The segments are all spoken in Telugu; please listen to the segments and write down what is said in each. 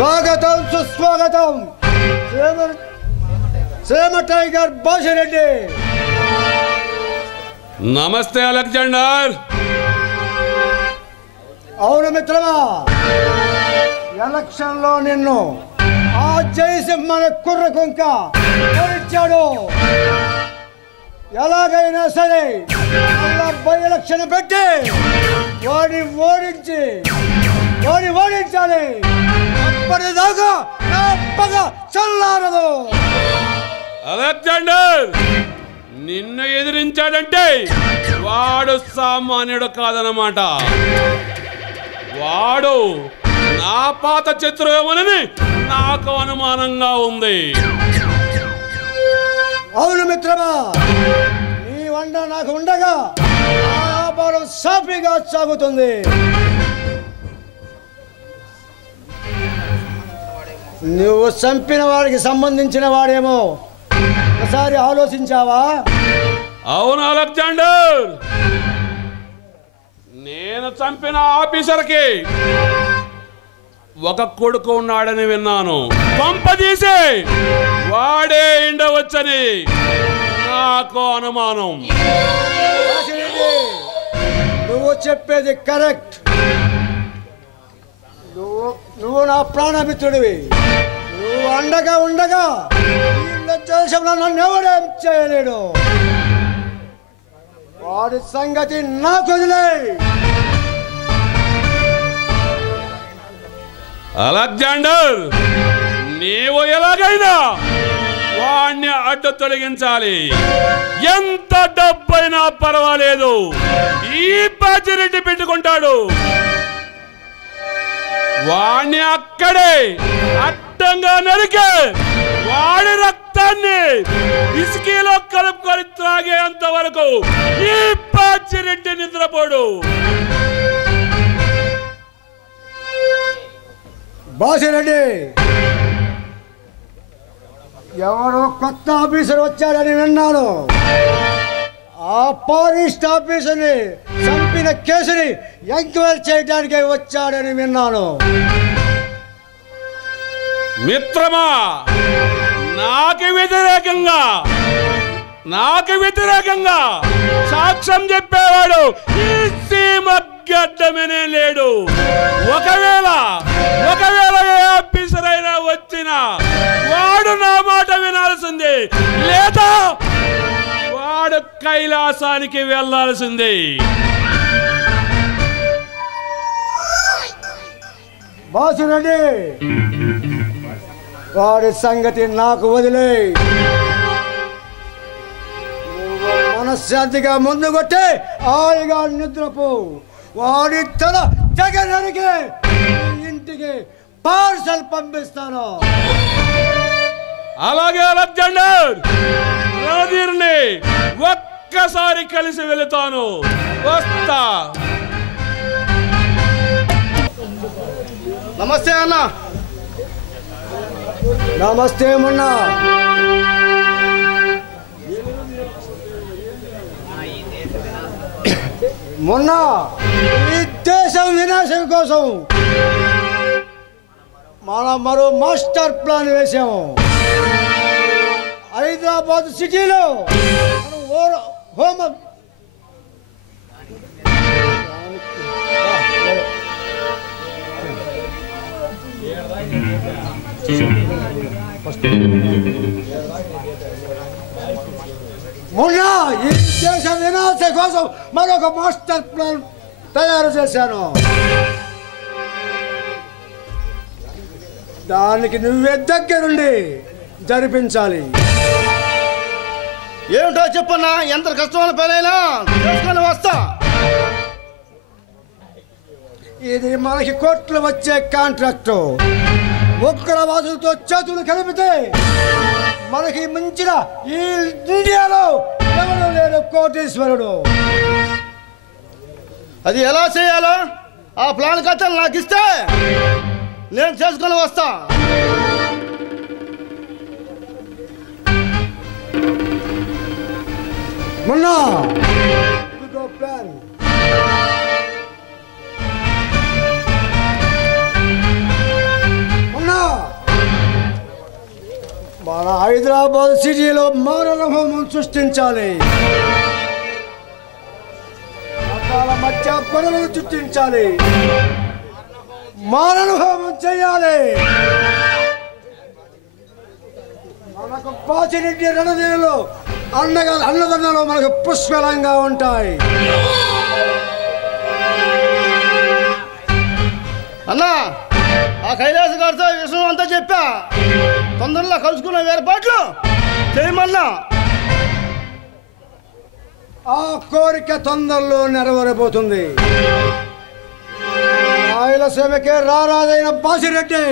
స్వాగతం సుస్వాగతం సేమ టైగర్ బాసిరెడ్డి. నమస్తే అలెగ్జాండర్. అవును మిత్రమా, ఎలక్షన్ లో నిన్ను ఆ జయసింహ కుర్ర కుంక ఓడించాడు. ఎలాగైనా సరే బై ఎలక్షన్ పెట్టి వాడిని ఓడించాలి. అప్పటిదాకా నా పగ చల్లారదు. అలెగ్జాండర్, నిన్ను ఎదిరించాడంటే వాడు సామాన్యుడు కాదన్నమాట. వాడు నా పాత శత్రువేమోనని నాకు అనుమానంగా ఉంది. అవును మిత్రమా, నీ వండ నాకు ఉండగా వ్యాపారం సాఫీగా సాగుతుంది. నువ్వు చంపిన వాడికి సంబంధించిన వాడేమో ఒకసారి ఆలోచించావా? అవును అలెగ్జాండర్, నేను చంపిన ఆఫీసర్కి ఒక కొడుకు ఉన్నాడని విన్నాను. పంపదీసి వాడే ఉండవచ్చని నాకు అనుమానం. నువ్వు చెప్పేది కరెక్ట్. నువ్వు నా ప్రాణమిత్రుడివి. నువ్వు అండగా ఉండగా దేశంలో నన్ను ఎవరేం చేయలేడు. వాడి సంగతి నాకు వదిలే. అలెగ్జాండర్, నీవు ఎలాగైనా వాణ్ణి అడ్డు తొలగించాలి. ఎంత డబ్బైనా పర్వాలేదు, ఈ బాచిరెడ్డి పెట్టుకుంటాడు. వాణ్ణి అక్కడే అడ్డంగా నరికే వాడి రక్తాన్ని ఇసుకలో కలుపుకొని త్రాగేంత వరకు ఈ బాచిరెడ్డి నిద్రపోడు. బాసిరెడ్డి, ఎవరో కొత్త ఆఫీసర్ వచ్చాడని విన్నాను. ఆ ఫారెస్ట్ ఆఫీసర్ని చంపిన కేసుని ఎంక్వైరీ చేయడానికి వచ్చాడని విన్నాను. మిత్రమా, నాకు వ్యతిరేకంగా సాక్ష్యం చెప్పేవాడు ఈ సీమ గడ్డమనే లేడు. ఒకవేళ ఏ ఆఫీసర్ అయినా వచ్చినా వాడు నా మాట వినాల్సింది, లేదా వాడు కైలాసానికి వెళ్ళాల్సింది. బాసిరెడ్డి, వాడి సంగతి నాకు వదిలే. మనశ్శాంతిగా ముందు కొట్టే హాయిగా నిద్రపో. వాడి తల జగనానికి ఇంటికి పార్సల్ పంపిస్తాను. అలాగే అలెగ్జాండర్, రాజీర్ని ఒక్కసారి కలిసి వెళుతాను. వస్తా. నమస్తే అన్న. నమస్తే మొన్న. మొన్న ఈ దేశం వినాశం కోసం మనం మరో మాస్టర్ ప్లాన్ వేసాము. హైదరాబాద్ సిటీలో హోమ మొన్న ఈ దేశ వినాశం కోసం మరొక మాస్టర్ ప్లాన్ తయారు చేశాను. దానికి నువ్వే దగ్గరుండి జరిపించాలి. ఏమిటో చెప్పన్నా, ఎంత కష్టమైన పనైనా చేసుకొని వస్తా. ఇది మనకి కోట్లు వచ్చే కాంట్రాక్టు. ఉగ్రవాదులతో చేతులు కలిపితే మనకి మించిన ఈ ఇండియాలో ఎవరు లేడు కోటీశ్వరుడు. అది ఎలా చేయాలో ఆ ప్లాన్ కథలు నాకు ఇస్తే నేను చేసుకొని వస్తా. మొన్న ప్లాన్ మొన్న హైదరాబాద్ సిటీలో మారణహోమం సృష్టించాలి. మతాల మధ్య గొడవలు సృష్టించాలి. మారణహోమం చేయాలి. మనకు పాచిరెడ్డి రణదేవులు అన్నదన్నలు మనకు పుష్కలంగా ఉంటాయి. అన్నా ఆ కైలాస గారితో విషయం అంతా చెప్పా. తొందరలో కలుసుకున్న ఏర్పాట్లు చేయమన్నా. ఆ కోరిక తొందరలో నెరవేరబోతుంది. రాయలసీమకే రారాజైన బాసిరెడ్డి,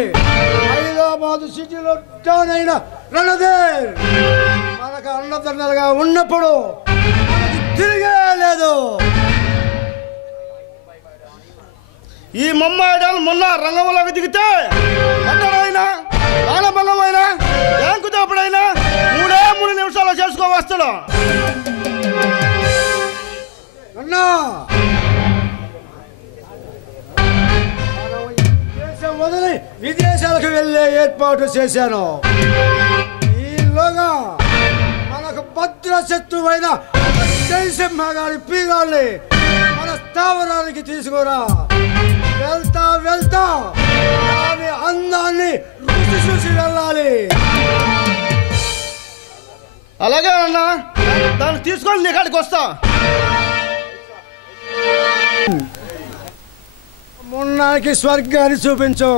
హైదరాబాద్ సిటీలో డాన్ అయిన రణధీర్ మనకు అన్నదన్నలుగా ఉన్నప్పుడు మనకి తిరిగే లేదు. ఈ మమ్మాయిడాలు మొన్న రంగంలోకి దిగితే అడ్డమైనా ఆనబల్లమైనా బ్యాంకు దోపుడైనా 3 నిమిషాలు చేసుకోవస్తాడు. అన్నా దేశం వదిలి విదేశాలకు వెళ్ళే ఏర్పాటు చేశాను. ఈలోగా మనకు భద్రశత్రువైన జయసింహ గారి పీరాల్ని మన స్థావరానికి తీసుకురా. వెళ్తా వెళ్తా దాని అందాన్ని రుచి చూసి వెళ్ళాలి. అలాగే అన్నా, దాన్ని తీసుకొని నీ కాడికి వస్తా. మున్నాకి స్వర్గాన్ని చూపించు.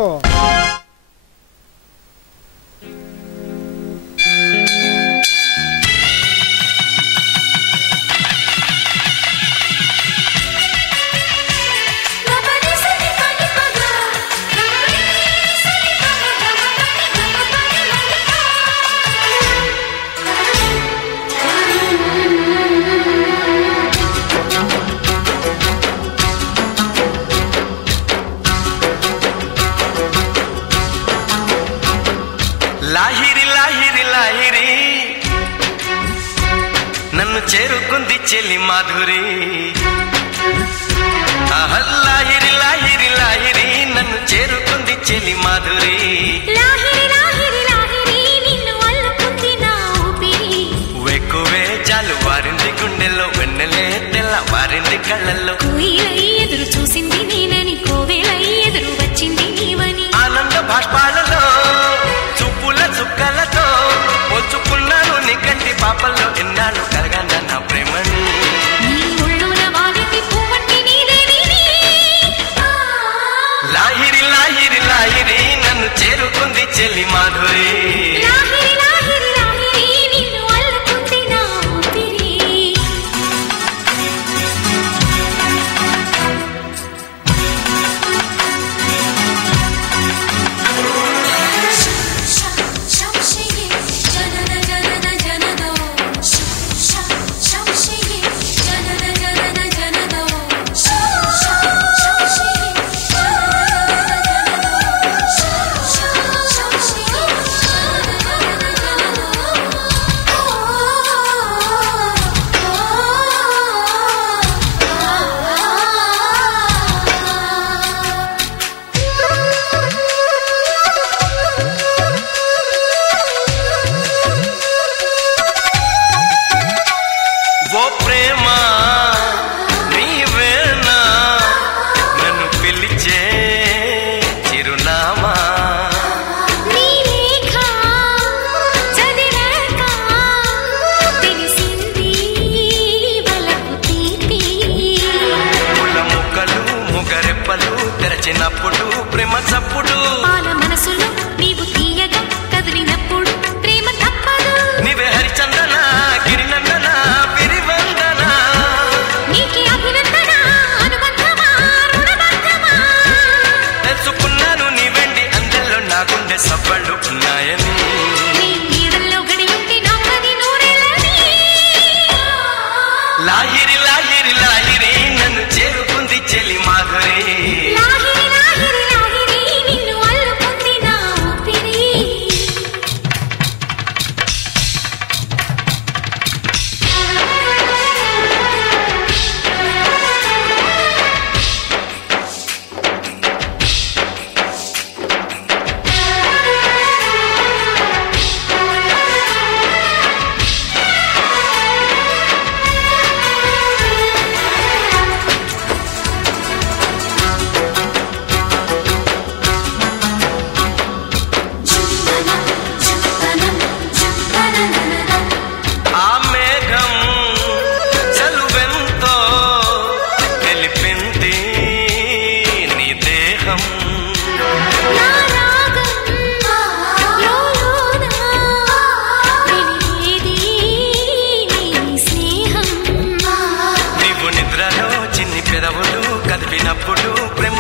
చేరుకుంది చెల్లి మాధురి. లాహిరి లాహిరి లాహిరి నన్ను చేరుకుంది చెల్లి మాధురి. వెక్కువే చాలు వారింది గుండెల్లో, వెన్నెలే తెల్ల వారింది కళ్ళల్లో. ఎదురు చూసింది నేనని, కోవేళ ఎదురు వచ్చింది నీవని. ఆనంద భాష్పాలలో చూపుల చుక్కలతో పోచుకున్నాను నీ కంటి పాపల్లో. ఎన్నాళ్ళు కలగన్న నా ప్రేమని. లాహిరి లాహిరి లాహిరి నన్ను చేరుకుంది చెల్లి మాధురి. ఓ ప్రేమ నీవేనా నన్ను పిలిచే చిరునామా. ముళ్ళ ముక్కలు ముగరెప్పలు తెరచినప్పుడు ప్రేమ చప్పుడు. మనసులో నీవు తీయగా కదిలినప్పుడు ప్రేమ తప్పదు. నీవే హరిచందన గిరినందన విరివందన. నీకి అభినందన అనుబంధమా రుణబంధమా. తెలుసుకున్నాను నీ వెండి అందెల్లో నా గుండె సవ్వళ్ళు ఉన్నాయని. నీ నీడల్లో గడియుంటే నాకది నూరేళ్ళని. లాహిరి లాహిరి లాహిరి నన్ను చేరుకుంది చెల్లి మాధురి. లాహిరి లాహిరి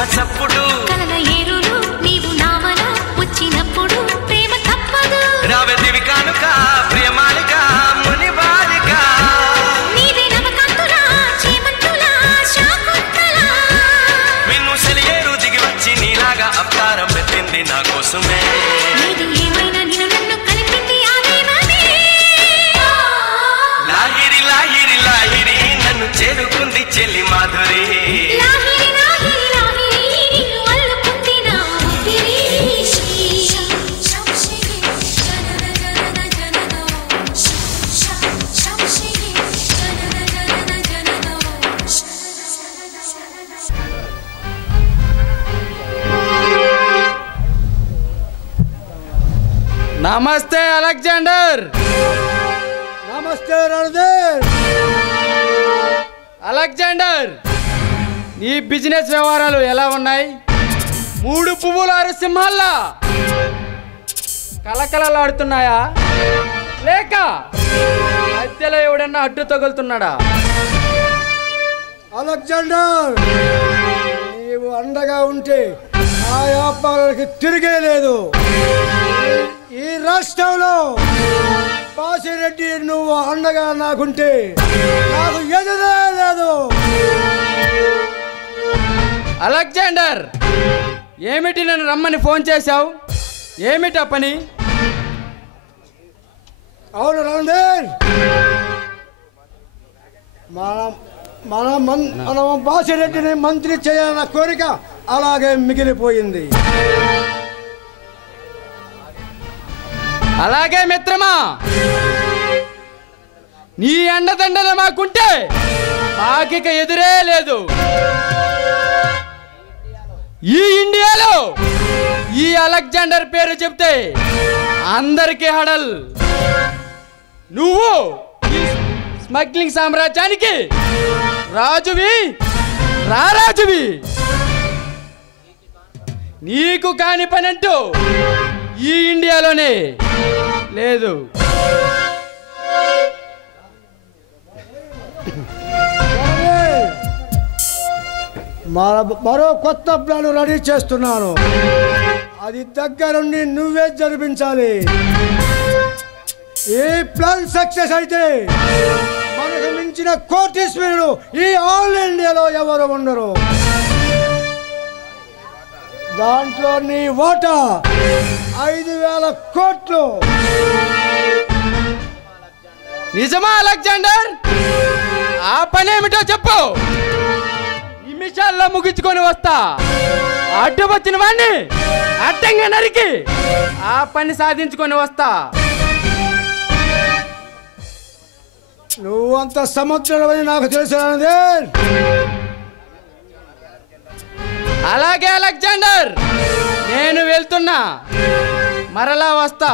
గుమ చప్పుడు కలల ఏరులు నీవు నామల వచ్చినప్పుడు ప్రేమ తప్పదు రావదివి కానుక ప్రియమాలిక ముని బాలిక నీవే నవకాంతులా చేమంతులా శాకుంతలా విన్ను సెలియేరు దిగి వచ్చి నీలాగా అవతారం పెట్టింది నా కోసమే ఏది ఏమైనా నిన్ను నన్ను కలిపింది ఆవేమనే లాహిరి లాహిరి లాహిరి నన్ను చేరుకుంది చెల్లి మాధురి లాహిరి లాహిరి లాహిరి నిన్ను అల్లుకుంది నా ఊపిరి నమస్తే అలెగ్జాండర్. నమస్తే రణధీర్. అలెగ్జాండర్, నీ బిజినెస్ వ్యవహారాలు ఎలా ఉన్నాయి? 3 పువ్వులు 6 సింహాల్లా కలకలలాడుతున్నాయా లేక మధ్యలో ఎవడన్నా అడ్డు తగులుతున్నాడా? అలెగ్జాండర్, నీవు అండగా ఉంటే ఆ వ్యాపారానికి తిరిగే లేదు. ఈ రాష్ట్రంలో బాసిరెడ్డి నువ్వు అండగా నాకుంటే నాకు ఎదురే లేదు. అలెగ్జాండర్, ఏమిటి నన్ను రమ్మని ఫోన్ చేశావు? ఏమిటా పని? అవును రణధీర్, మన బాసిరెడ్డిని మంత్రి చేయాలన్న కోరిక అలాగే మిగిలిపోయింది. అలాగే మిత్రమా, నీ అండదండలు మాకుంటే మాకిక ఎదురే లేదు. ఈ ఇండియాలో ఈ అలెగ్జాండర్ పేరు చెప్తే అందరికీ హడల్. నువ్వు ఈ స్మగ్లింగ్ సామ్రాజ్యానికి రాజువి, రారాజువి. నీకు కాని పని అంటూ ఈ ఇండియాలోనే లేదు. మరో కొత్త ప్లాన్ రెడీ చేస్తున్నాను. అది దగ్గరుండి నువ్వే జరిపించాలి. ఈ ప్లాన్ సక్సెస్ అయితే మనకు మించిన కోటీశ్వరుడు ఈ ఆల్ ఇండియాలో ఎవరు ఉండరు. దాంట్లో నీ వాటా 5,000 కోట్లు. నిజమా అలెగ్జాండర్? ఆ పని ఏమిటో చెప్పు. నిమిషాల్లో ముగించుకొని వస్తా. అడ్డు వచ్చిన వాడిని అడ్డంగా నరికి ఆ పని సాధించుకొని వస్తా. నువ్వు అంత సముద్రమని నాకు తెలుసు. అలాగే అలెగ్జాండర్, నేను వెళ్తున్నా, మరలా వస్తా.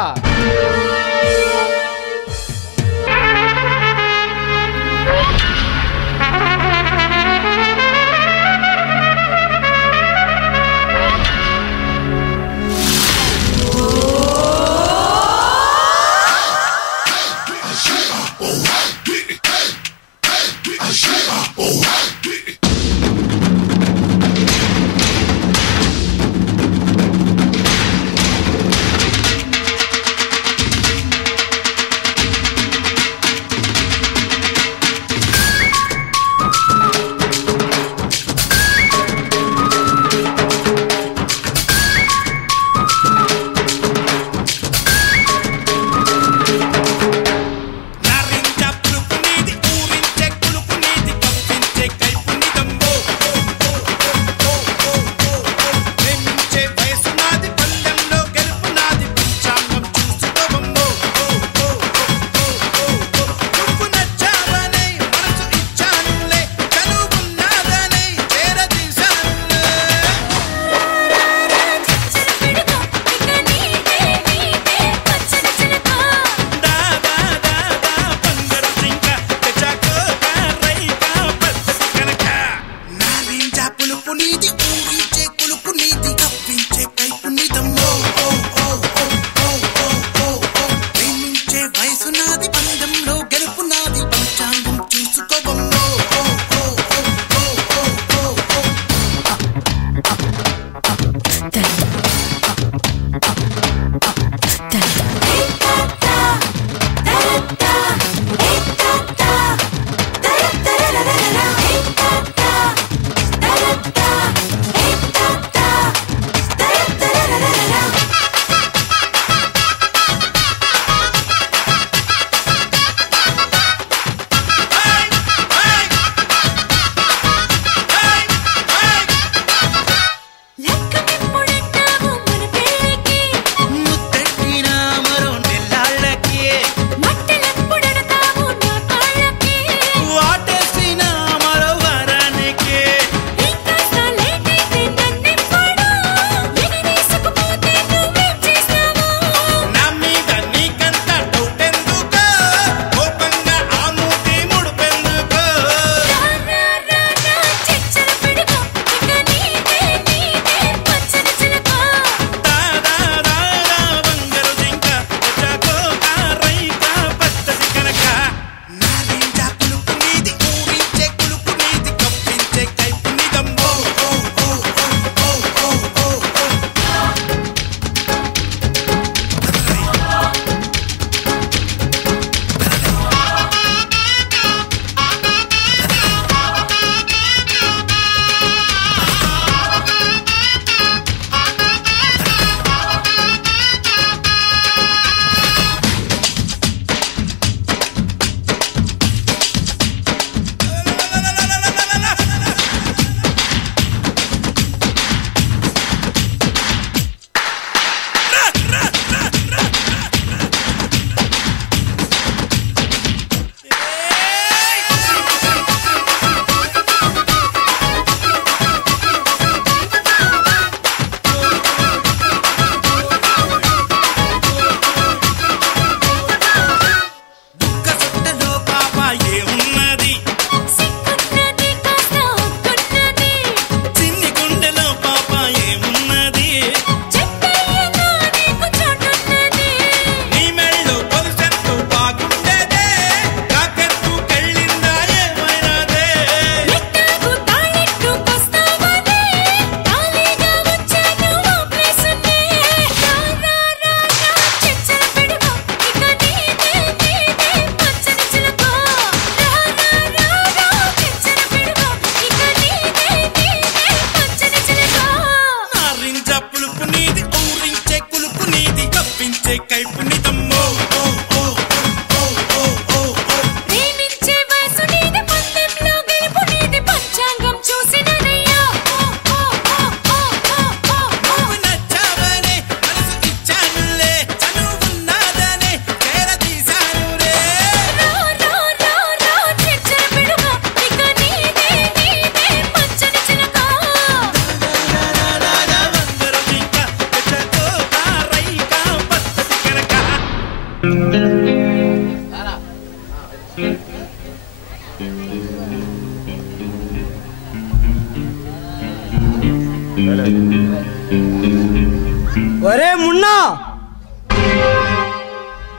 ఒరే మున్నా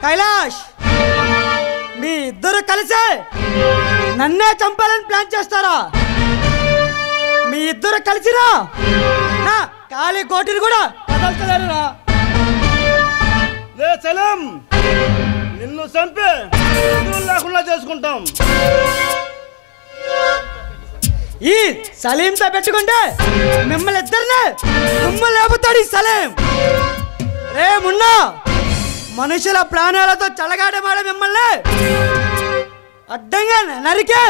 కైలాష్, మీ ఇద్దరు కలిసి నన్నే చంపాలని ప్లాన్ చేస్తారా? మీ ఇద్దరు కలిసిరా నా కాలి కోటిని కూడా కదల్చలేరురా. లే సలీం, నిన్ను చంపి లేకుండా చేసుకుంటాం. ఈ సలీంతో పెట్టుకుంటే మిమ్మల్ని ఇద్దరినే తుమ్ము లేపుతాడు ఈ సలీం. రే మున్నా, మనుషుల ప్రాణాలతో చల్లగాడమాడే మిమ్మల్ని అడ్డంగా నరికే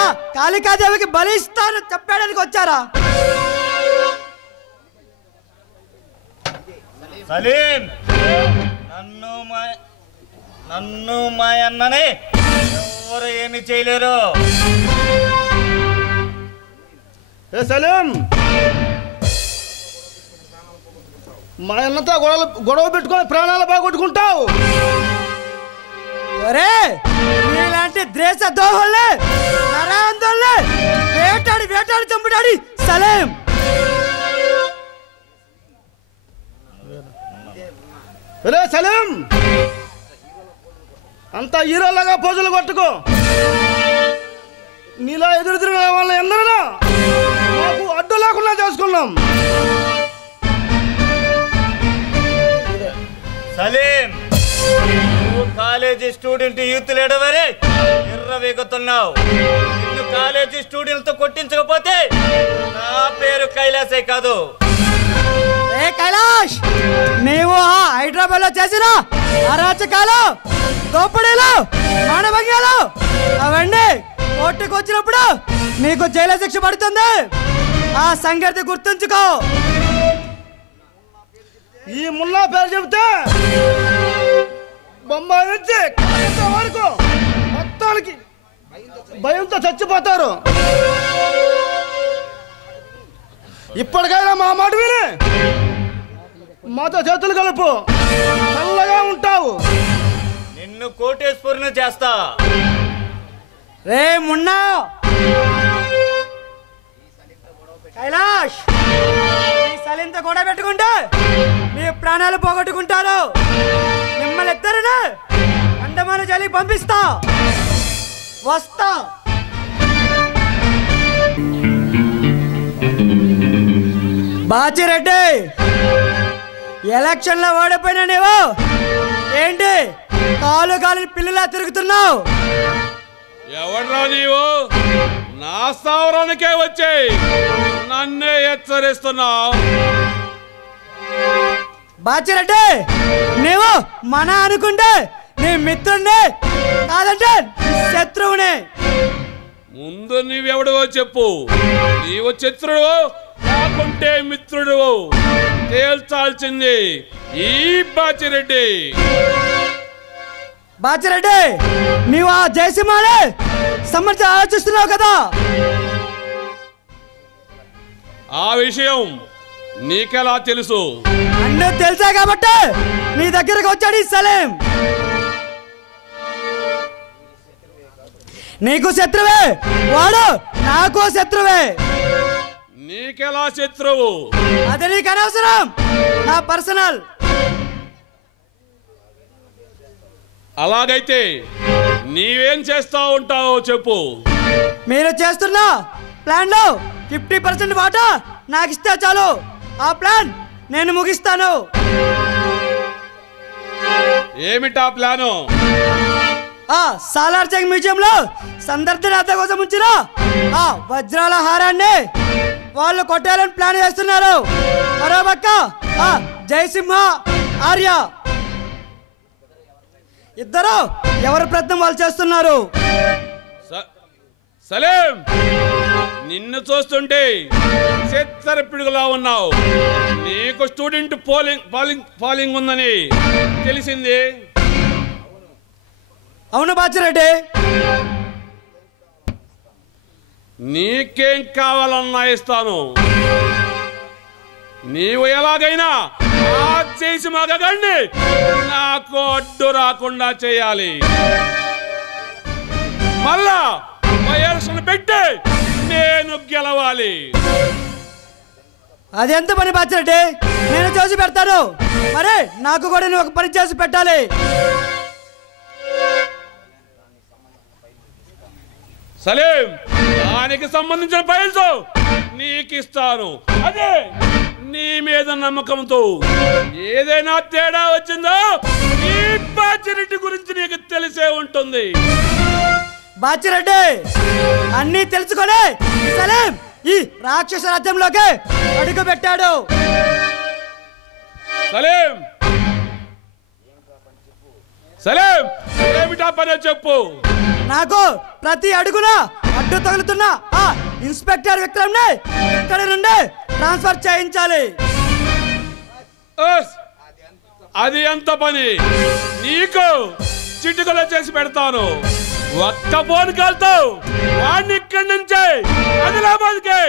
ఆ కాళికాదేవికి బలిస్తాను చెప్పడానికి వచ్చారా? సలీం, నన్ను మా అన్ననే ఎవరు ఏమి చేయలేరు. ఏ సలీం, మా అన్నతో గొడవ పెట్టుకొని ప్రాణాలు బాగొట్టుకుంటావు. ఒరే, మీలాంటి ద్వేష దోహుల్ని నరాందోల్ని వేటాడి వేటాడి చంపుతాడు సలీం. రే సలీం, అంత హీరోలాగా పోజులు కొట్టుకో. నీలా ఎదురు తిరిగిన వాళ్ళని ఎందరో మాకు అడ్డు లేకుండా చేసుకున్నాం. సలీం, నువ్వు కాలేజీ స్టూడెంట్ యూత్ లీడర్ అని ఎర్రవేగుతున్నావు. నిన్ను కాలేజీ స్టూడెంట్తో కొట్టించకపోతే నా పేరు కైలాసే కాదు. ఏ కైలాష్, నీవు హైదరాబాద్ లో చేసిన అరాచకాలు, దోపిడీలు, మానభంగాలు అవన్నీ కోర్టుకు వచ్చినప్పుడు నీకు జైలు శిక్ష పడుతుంది. ఆ సంగతి గుర్తుంచుకో. ఈ మున్నా పేరు చెబితే బొంబాయి నుంచి వరకు మొత్తానికి భయంతో చచ్చిపోతారు. ఇప్పటికైనా మా మాట విని మాతో చేతులు కలుపు, చల్లగా ఉంటావు. నిన్ను కోటేశ్వరుని చేస్తా. రే మున్నా కైలాష్, ఈ సలీంతో కూడా పెట్టుకుంటే మీ ప్రాణాలు పోగొట్టుకుంటారు. మిమ్మల్ని ఇద్దరిని అండమాన జైలుకి పంపిస్తా. వస్తా. బాచిరెడ్డి, ఎలక్షన్ లో ఓడిపోయినా నీవు ఏంటి కాలు కాలు పిల్లలా తిరుగుతున్నావు? ఎవడ్రా నీవు? నా స్థావరానికే వచ్చి నన్నే హెచ్చరిస్తున్నావు. బాచిరెడ్డి, నీవు మన అనుకుంటే నీ మిత్రుడిని, కాదంటే శత్రువుని. ముందు నీవెవడువో చెప్పు. నీవు శత్రుడు కాకుంటే మిత్రుడు తేల్చాల్సింది ఈ బాచిరెడ్డి. బాచిరెడ్డి, నీవు ఆ జయసింహానే సమర్థ ఆలోచిస్తున్నావు కదా? ఆ విషయం నీకెలా తెలుసు? అన్నీ తెలుసా కాబట్టి నీ దగ్గరకు వచ్చాడు ఈ సలీం. నీకు శత్రువే, వాడు నాకు శత్రువే. నీకెలా శత్రువు? అది నీకు అనవసరం, నా పర్సనల్. అలాగైతే నీవేం చేస్తా ఉంటావో చెప్పు. మీరు చేస్తున్న ప్లాన్ లో 50% వాటా నాకు ఇస్తే చాలు. ఆ ప్లాన్ నేను ముగిస్తాను. ఏమిటా ప్లాను? ఆ సాలార్ జంగ్ మ్యూజియం లో సందర్శనార్థ కోసం ఉంచిన ఆ వజ్రాల హారాన్ని వాళ్ళు కొట్టాలని ప్లాన్ చేస్తున్నారు. మరో పక్క ఆ జయసింహ, ఆర్య ఇద్దరు ఎవరి ప్రయత్నం వాళ్ళు చేస్తున్నారు. సలీం, నిన్ను చూస్తుంటే చిత్తర పిడుగులా ఉన్నావు. నీకు స్టూడెంట్ పోలింగ్ ఉందని తెలిసింది. అవును బాచిరెడ్డి, నీకేం కావాలన్నా ఇస్తాను. నీవు ఎలాగైనా ఆ చేసి మగగాన్ని నాకు అడ్డు రాకుండా చేయాలి. మళ్ళా ఎలక్షన్ పెట్టి నేను గెలవాలి. అది ఎంత పని బాచిరెడ్డి, నేను చేసి పెడతాను. మరి నాకు కూడా నువ్వు ఒక పని చేసి పెట్టాలి. సలీం, దానికి సంబంధించిన ఫైల్స్ నీకు ఇస్తాను. అదే నీ మీద నమ్మకంతో ఏదైనా తేడా వచ్చిందో ఈ బాచిరెడ్డి గురించి నీకు తెలిసే ఉంటుంది. బాచిరెడ్డి అన్నీ తెలుసుకొని సలీం ఈ రాక్షస రాజ్యంలోకి అడుగు పెట్టాడు. సలీం, సలీం, ఏమిటా పని చెప్పు. నాకు ప్రతి అడుగున అడ్డు తగులుతున్న ఆ ఇన్స్పెక్టర్ విక్రమ్ని ఇక్కడి నుండి ట్రాన్స్ఫర్ చేయించాలి. అది ఎంత పని, నీకు చిటికలో చేసి పెడతాను. ఒక్క ఫోన్ కాల్తో వాడిని ఇక్కడి నుంచి ఆదిలాబాద్కి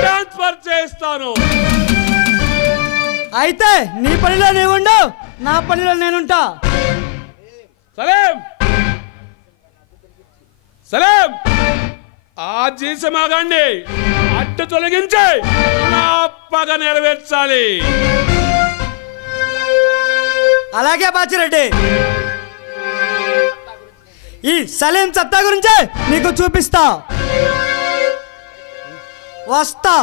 ట్రాన్స్ఫర్ చేస్తాను. అయితే నీ పనిలో నీవుండు, నా పనిలో నేనుంటా. సలీం, సలీం, ఆ జీసమాగాన్ని అడ్డు తొలగించి నా పగ నెరవేర్చాలి. అలాగే బాచిరెడ్డి, ఈ సలీం సత్తా గురించి నీకు చూపిస్తా. వస్తా.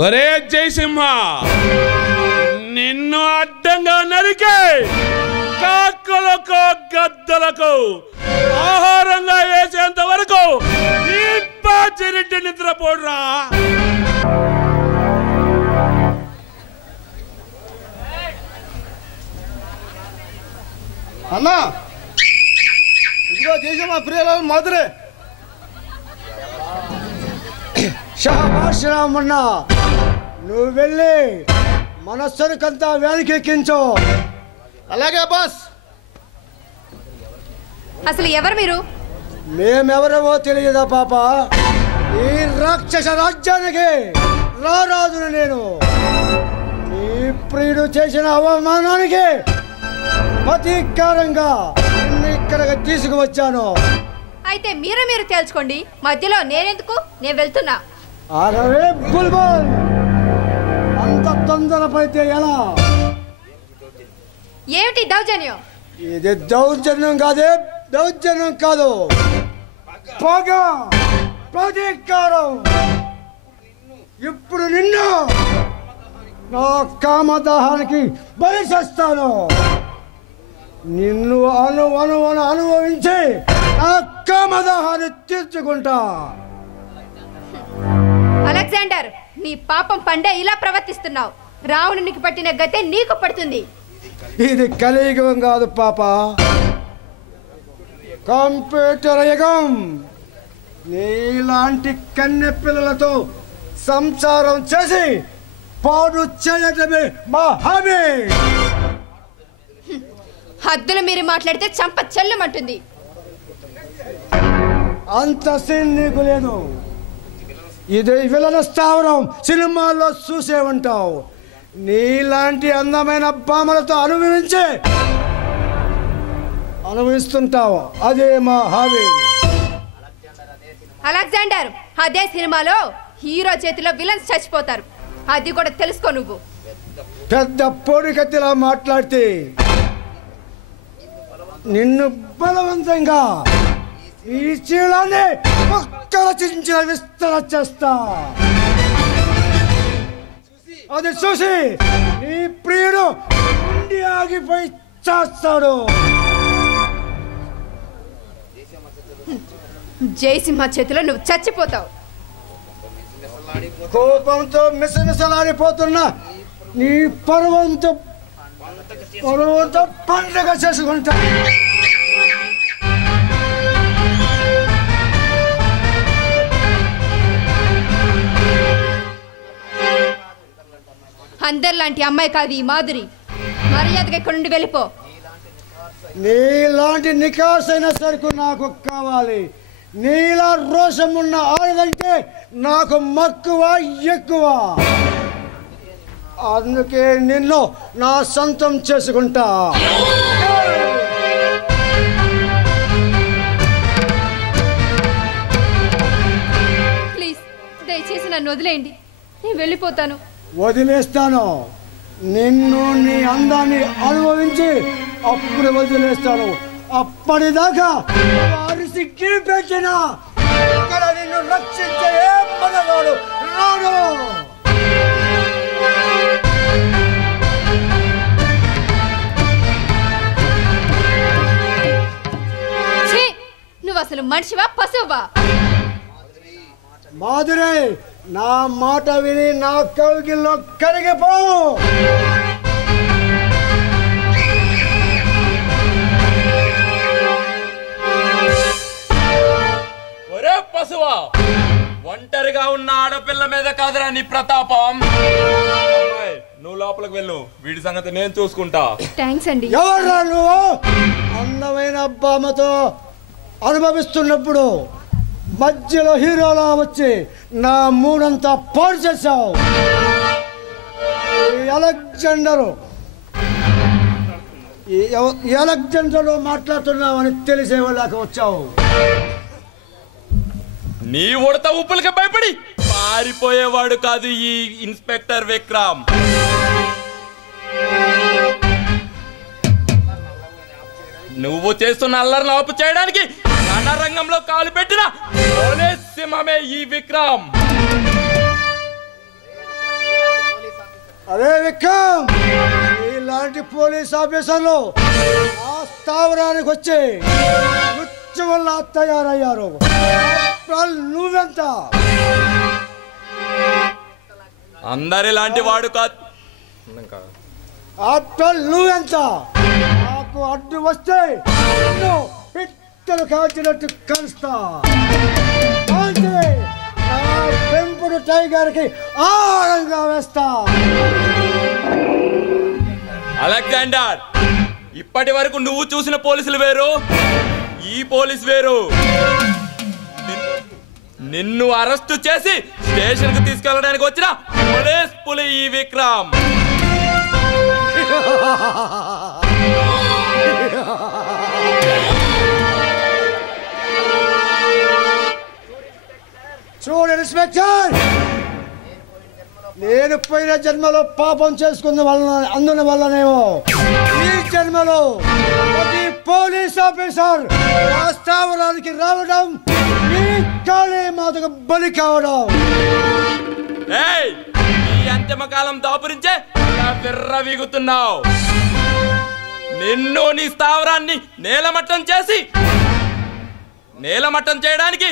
ఒరే జయసింహ, నిన్ను అడ్డంగా నరికి కాకులకు గద్దలకు ఆహారంగా వేసేంత వరకు ఈ బాచిరెడ్డి నిద్రపోడురా. అన్నా ఇదిగో చేసామా ప్రియురాలు మాధురే. షాబాష్ రామన్న, నువ్వు వెళ్ళి మనస్సునికంతా వ్యానికి ఎక్కించు. అలాగే బాస్. అసలు ఎవరు మీరు? మేమెవరమో తెలియదా పాప? ఈ రాక్షస రాజ్యానికి రారాజును నేను. ఈ ప్రియుడు చేసిన అవమానానికి ప్రతీకారంగా నిన్ను ఇక్కడికి తీసుకువచ్చాను. అయితే మీరు తేల్చుకోండి, మధ్యలో నేనెందుకు? నేను వెళ్తున్నా. అరే బుల్బుల్, అంత తొందరపడితే ఎలా? ఏమిటి దౌర్జన్యం? ఇది దౌర్జన్యం కాదే, దౌర్జన్యం కాదు, పగ, ప్రతీకారం. ఇప్పుడు నిన్ను నా కామదాహానికి బలి చేస్తాను. నిన్ను అనుభవించి ఆ కామదాహాన్ని తీర్చుకుంటా. అలెగ్జాండర్, నీ పాపం పండే ఇలా ప్రవర్తిస్తున్నావు. రావణునికి పట్టిన గతే నీకు పడుతుంది. ఇది కలియుగం కాదు పాప, కంప్యూటర్ యుగం. నీలాంటి కన్నె పిల్లలతో సంసారం చేసి పాడు చేయటమే మా హామీ. హద్దులు మీరు మాట్లాడితే చంప చెల్లమంటుంది. అంత సీన్ నీకు లేదు. ఇది విలన స్థావరం, సినిమాల్లో చూసే ఉంటావు. నీలాంటి అందమైన భామలతో అనుభవిస్తుంటావు. అదే మా హామీ. అలెగ్జాండర్, అదే సినిమాలో హీరో చేతిలో విలన్స్ చచ్చిపోతారు. అది కూడా తెలుసుకో. నువ్వు పెద్ద పొడి కత్తిలా మాట్లాడితే నిన్ను బలవంతంగా ఈ చీలాన్ని ఒక్కల చించిన విస్తర చేస్తా. అది చూసి నీ ప్రియుడు ఉండి ఆగిపోయి చేస్తాడు. జయసింహ చేతిలో నువ్వు చచ్చిపోతావు. కోపంతో మిసమిసలాడిపోతున్న నీ పర్వంతో పండుగ చేసుకుంటా. అందరిలాంటి అమ్మాయి కాదు ఈ మాధురి. మర్యాదగా ఇక్కడ నుండి వెళ్ళిపో. నీలాంటి నికాసైన సరుకు నాకు కావాలి. నీలా రోషం ఉన్న ఆడదంటే నాకు మక్కువ ఎక్కువ. అందుకే నిన్ను నా సొంతం చేసుకుంటా. ప్లీజ్ దయచేసి నన్ను వదిలేయండి, నేను వెళ్ళిపోతాను. వదిలేస్తాను. నిన్ను నీ అందాన్ని అనుభవించి అప్పుడు వదిలేస్తాను. అప్పటిదాకా వారిసి పెట్టినా ఇక్కడ నిన్ను రక్షించే ఏ మనగాడు రాడు. నువ్వు అసలు మనిషివా పశువా? మాధురి, నా మాట విని నా కౌగిల్లో కరిగిపో. ఒరే పశువా, ఒంటరిగా ఉన్న ఆడపిల్ల మీద కాదురా నీ ప్రతాపం. నువ్వు లోపలికి వెళ్ళు, వీడి సంగతి నేను చూసుకుంటా. థ్యాంక్స్ అండి. ఎవరు నువ్వు? అందమైన బామ్మతో అనుభవిస్తున్నప్పుడు మధ్యలో హీరోలా వచ్చి నా మూడంతా పాడు చేశావు. అలెగ్జాండర్ మాట్లాడుతున్నావని తెలిసేవాళ్ళకి వచ్చావు. నీ ఉడత ఉప్పులకి భయపడి పారిపోయేవాడు కాదు ఈ ఇన్స్పెక్టర్ విక్రమ్. నువ్వు చేస్తున్న అల్లరిని ఆపు చేయడానికి రణరంగంలో కాలు పెట్టిన పోలీస్ సింహమే ఈ విక్రమ్. అదే విక్రమ్, ఇలాంటి పోలీస్ ఆఫీసర్లు ఆ స్థావరానికి వచ్చి నృత్యం వల్ల తయారయ్యారు. నువ్వెంత? అందరిలాంటి వాడు కాదు. ఆఫ్టర్ నువ్వెంత? నాకు అడ్డు వస్తే పిట్టలు కాల్చినట్టు కలుస్తా. పెంపుడు టైగర్ కి ఆరంగా వేస్తా. అలెగ్జాండర్, ఇప్పటి వరకు నువ్వు చూసిన పోలీసులు వేరు, ఈ పోలీసు వేరు. నిన్ను అరెస్టు చేసి స్టేషన్ కు తీసుకెళ్ళడానికి వచ్చిన పోలీస్ పులి ఈ విక్రమ్. చూడు ఇన్స్పెక్టర్, నేను పోయిన జన్మలో పాపం చేసుకున్న వలన అందున వల్లనేమో ఈ జన్మలో ప్రతి పోలీస్ ఆఫీసర్ ఆ స్థావరానికి రావడం, ఈ కాళీ మాతకు బలి కావడం. ఈ అంతిమకాలం దాపురించే విర్రవీగుతున్నావు. నిన్ను నీ స్థావరాన్ని నేలమట్టం చేయడానికి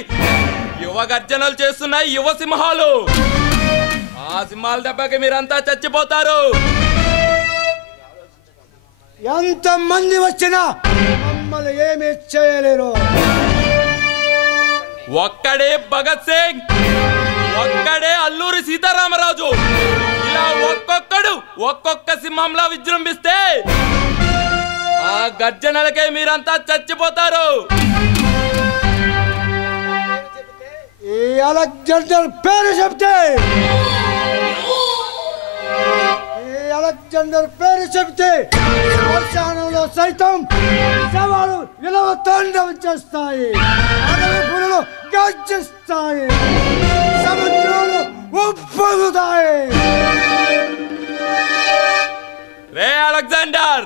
యువ గర్జనలు చేస్తున్నాయి యువ సింహాలు. ఆ సింహాల దెబ్బకి మీరంతా చచ్చిపోతారు. ఎంత మంది వచ్చినా మమ్మల్ని ఏమీ చేయలేరు. ఒక్కడే భగత్ సింగ్, ఒక్కడే అల్లూరి సీతారామరాజు, ఇలా ఒక్కొక్కడు ఒక్కొక్క సింహంలా విజృంభిస్తే ఆ గర్జనలకే మీరంతా చచ్చిపోతారు. ఈ అలెగ్జాండర్ పేరు చెప్తే శ్మశానంలో సైతం శవాలు విలువ తాండవం చేస్తాయి, అడవి పులులు గర్జిస్తాయి, సముద్రాలు ఉప్పొంగుతాయి. రే అలెగ్జాండర్,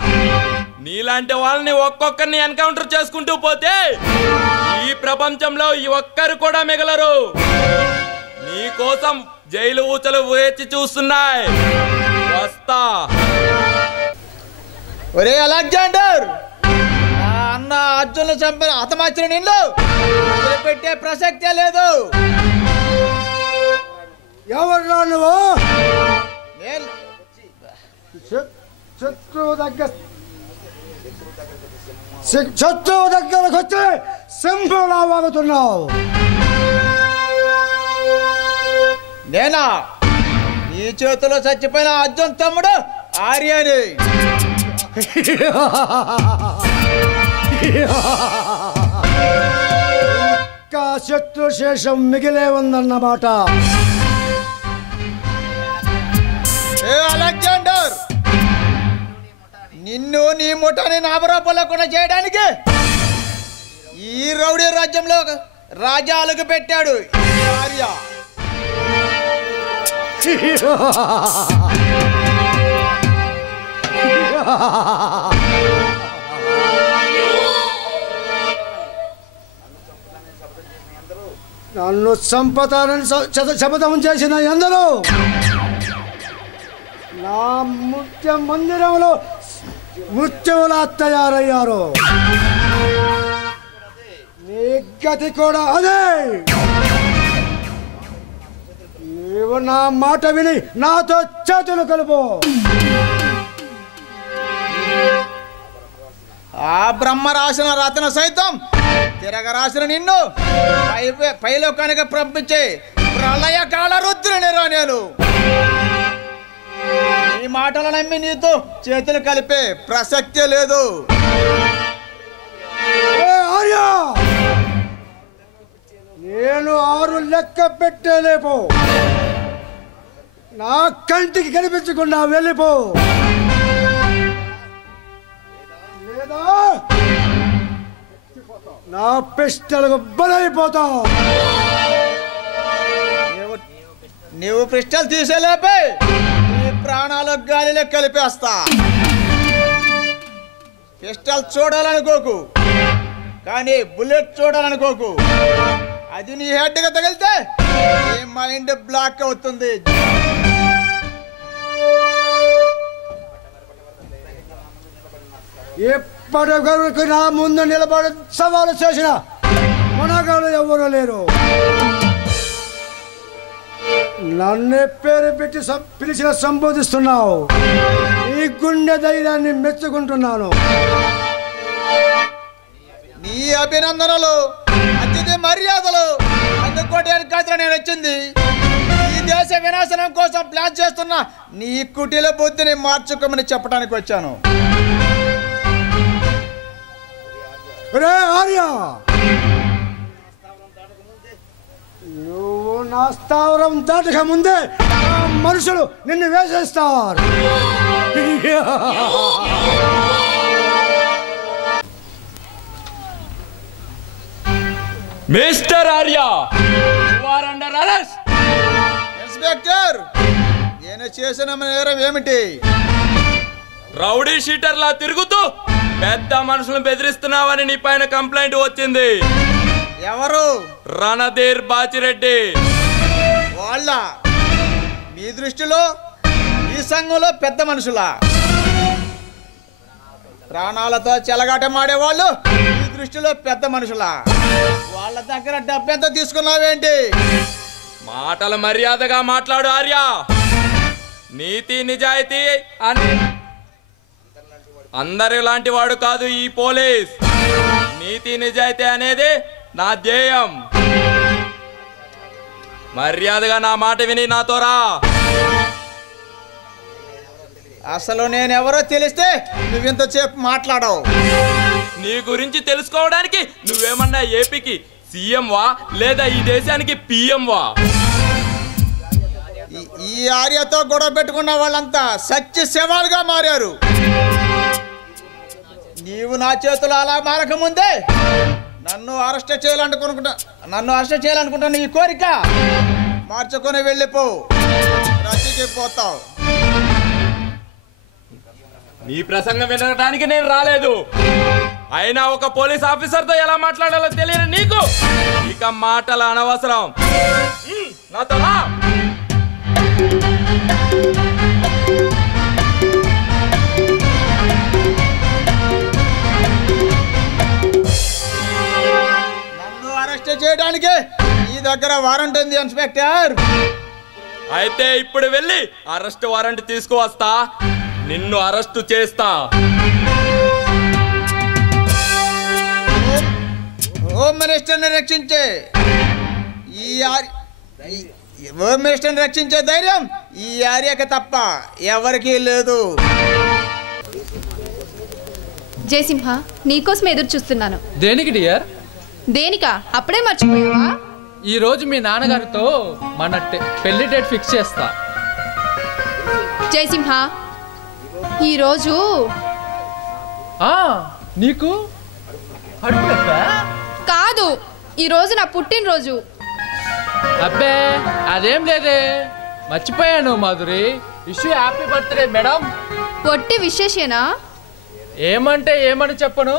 నీలాంటి వాళ్ళని ఒక్కొక్కరిని ఎన్కౌంటర్ చేసుకుంటూ పోతే ఈ ప్రపంచంలో ఈ ఒక్కరు కూడా మిగలరు. నీ కోసం జైలు ఊచలు వేచి చూస్తున్నాయి. వస్తా. ఒరే అలెగ్జాండర్, నా అన్న అర్జున్ చంపిన హతమార్చిన నిన్ను పెట్టే ప్రసక్తే లేదు. ఎవరు నువ్వు? నేను శత్రువు దగ్గరకు వచ్చి సింహంలా వాగుతున్నావు. నేనా? నీ చేతిలో చచ్చిపోయిన అర్జున్ తమ్ముడు ఆర్యని. ఇంకా శత్రు శేషం మిగిలే ఉందన్నమాట. అలెగ్జాండర్, నిన్ను నీ ముఠాని నామరూపంలో చేయడానికి ఈ రౌడీ రాజ్యంలో రాజాలకు పెట్టాడు ఈ ఆర్య. నన్ను చంపతానని శపథం చేసిన ఎందరో నా ముత్య మందిరంలో మృత్యువులా తయారయ్యారు. నీ గతి కూడా అదే. నీవు నా మాట విని నాతో చేతులు కలుపు. ఆ బ్రహ్మ రాసిన రాతను సైతం తిరగ రాసిన నిన్ను పైలోకానికి పంపించే ప్రళయకాల రుద్రునిరా నేను. ఈ మాటలు నమ్మి నీతో చేతులు కలిపే ప్రసక్తే లేదు. నేను 6 లెక్క పెట్టలేపో. నా కంటికి కనిపించకుండా వెళ్ళిపో, లేదా నా పిస్టల్కు బలైపోతావు. నీవు పిస్టల్ తీసేలేపే నీ ప్రాణాలు గాలిలో కలిపేస్తా. పిస్టల్ చూడాలనుకోకు, కానీ బుల్లెట్ చూడాలనుకోకు. అది నీ హెడ్గా తగిలితే నీ మైండ్ బ్లాక్ అవుతుంది. ఇప్పటి వరకు నా ముందు నిలబడి సవాలు చేసిన మనగాళ్ళు ఎవరు లేరు. నన్నే పేరు పెట్టి పిలిచిన సంబోధిస్తున్నావు. ఈ గుండె ధైర్యాన్ని మెచ్చుకుంటున్నాను. నీ అభినందనలు, అతిథి మర్యాదలు అందుకోవడానికి కాదు నేను వచ్చింది. ఈ దేశ వినాశనం కోసం ప్లాన్ చేస్తున్నా నీ కుటిల బుద్ధిని మార్చుకోమని చెప్పడానికి వచ్చాను. ఆర్య, నువ్వు నా స్థావరం దాటక ముందే మనుషులు నిన్ను వేసేస్తారు. Mister Arya, you are under arrest. Inspector, నేను చేసిన నేరం ఏమిటి? రౌడీ షీటర్లా తిరుగుతూ పెద్ద మనుషులను బెదిరిస్తున్నావని నీ పైన కంప్లైంట్ వచ్చింది. ఎవరు? రణధీర్ బాచిరెడ్డి. వాళ్ళ మీ దృష్టిలో ఈ సంఘంలో పెద్ద మనుషులా? ప్రాణాలతో చెలగాటమాడేవాళ్ళు ఈ దృష్టిలో పెద్ద మనుషులా? వాళ్ళ దగ్గర డబ్బెంత తీసుకున్నావేంటి? మాటల మర్యాదగా మాట్లాడు ఆర్య. నీతి నిజాయితీ అని అందరి లాంటి వాడు కాదు ఈ పోలీస్. నీతి నిజాయితీ అనేది నా ధ్యేయం. మర్యాదగా నా మాట విని నాతో రా. అసలు నేనెవరో తెలిస్తే నువ్వింత సేపు మాట్లాడవు. నీ గురించి తెలుసుకోవడానికి నువ్వేమన్నా ఏపీకి సీఎం వా లేదా ఈ దేశానికి పిఎం వా? ఈ ఆర్యతో గొడవ పెట్టుకున్న వాళ్ళంతా సత్య శవాలుగా మారారు. నీవు నా చేతులు అలా మారకముందే నన్ను అరెస్ట్ చేయాలనుకుంటున్న నీ కోరిక మార్చుకొని వెళ్ళిపో. రచ్చిపోతావు. నీ ప్రసంగం వినడానికి నేను రాలేదు. అయినా ఒక పోలీస్ ఆఫీసర్తో ఎలా మాట్లాడాలో తెలియని నీకు ఇక మాటలు అనవసరం. నాతో రా. నన్ను అరెస్ట్ చేయడానికి నీ దగ్గర వారెంట్ ఉంది ఇన్స్పెక్టర్. అయితే ఇప్పుడు వెళ్ళి అరెస్ట్ వారెంట్ తీసుకువస్తా. నిన్ను అరెస్ట్ చేస్తా. హోమ్ మినిస్టర్ని రక్షించే హోమ్ మినిస్టర్ని రక్షించే ధైర్యం ఈ ఆర్యకి తప్ప ఎవరికీ లేదు. జయసింహ, నీకోసం ఎదురు చూస్తున్నాను. దేనికి డియర్? దేనికా? అప్పుడే మర్చిపోయావా? ఈ రోజు మీ నాన్నగారితో మన పెళ్లి డేట్ ఫిక్స్ చేస్తా. జయసింహ ఈరోజు నీకు కాదు, ఈరోజు నా పుట్టినరోజు. అబ్బే అదేం లేదే, మర్చిపోయాను Madhuri. Wish you happy birthday madam. పొట్టి విశేషేనా? ఏమంటే ఏమని చెప్పను,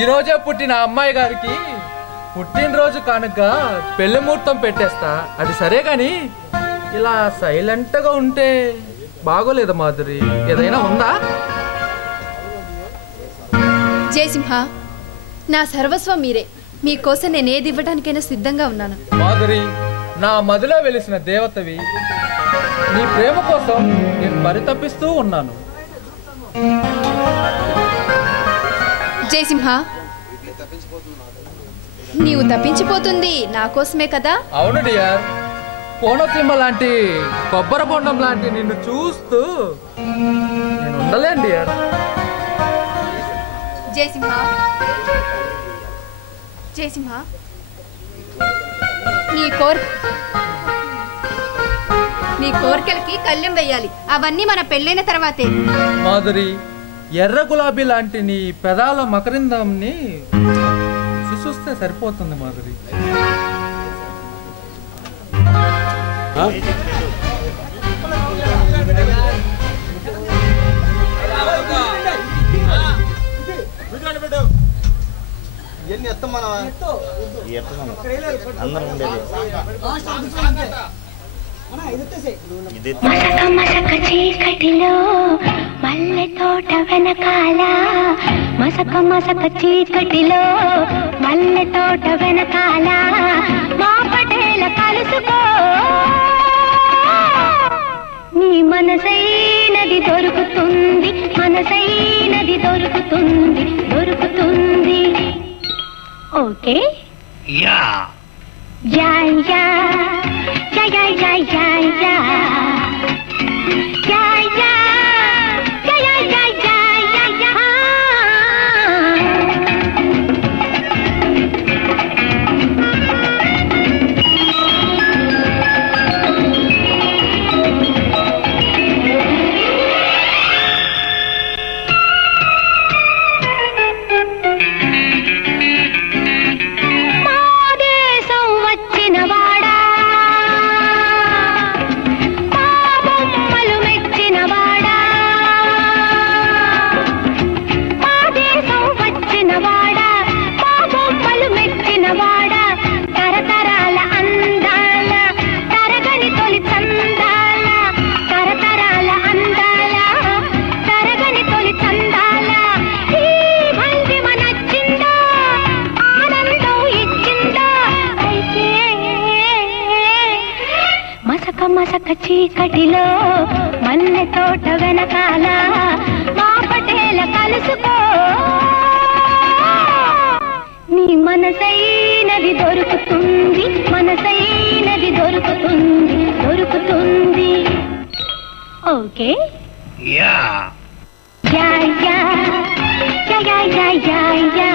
ఈరోజే పుట్టిన అమ్మాయి గారికి పుట్టినరోజు కానుక పెళ్లి ముహూర్తం పెట్టేస్తా. అది సరే కానీ ఇలా సైలెంట్గా ఉంటే బాగోలేదు మాధురి, ఏదైనా ఉందా? జయసింహ నా సర్వస్వం మీరే. మీకోసం నేను ఏది ఇవ్వడానికైనా సిద్ధంగా ఉన్నాను. మాధురి, నా మదిలో వెలిసిన దేవతవి, నీ ప్రేమ కోసం నేను పరితపిస్తూ ఉన్నాను. జయసింహ నీవు తప్పించిపోతుంది నా కోసమే కదా? అవును డియర్, కోనసీమ లాంటి కొబ్బరి బొండం లాంటి నిన్ను చూస్తూ నేను ఉండలేను డియర్. జయసింహ జయసింహ నీ కోరికలకి కళ్ళెం వెయ్యాలి. అవన్నీ మన పెళ్ళైన తర్వాతే. మాధురి, ఎర్ర గులాబీ లాంటి నీ పెదాల మకరిందంని చూస్తే సరిపోతుంది మాధురి. మసక చీకటిలో మల్లె తోట వెనకాల, మసక చీకటిలో మల్లె తోట వెనకాల మా పటేల కలుసుకో. నీ మనసైనది దొరుకుతుంది, మనసైనది దొరుకుతుంది, దొరుకుతుంది. Okay yeah yeah yeah yeah yeah yeah yeah yeah yeah yeah yeah yeah yeah yeah. మసక చీకటిలో మల్లె తోట వెనకాల మా పటేల కలుసుకో. నీ మనసైనది దొరుకుతుంది, మనసైనది దొరుకుతుంది, దొరుకుతుంది. Okay yeah yeah yeah yeah yeah yeah yeah.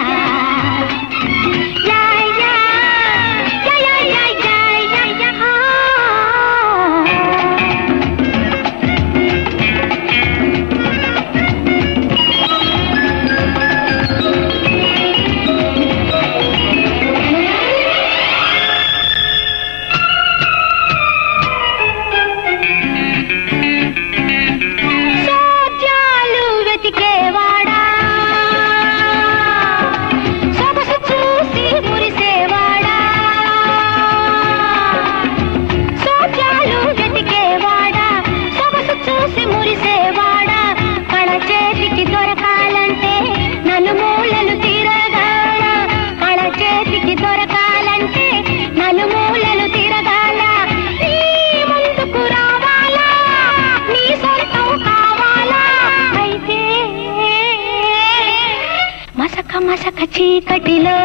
మసక చీకటిలో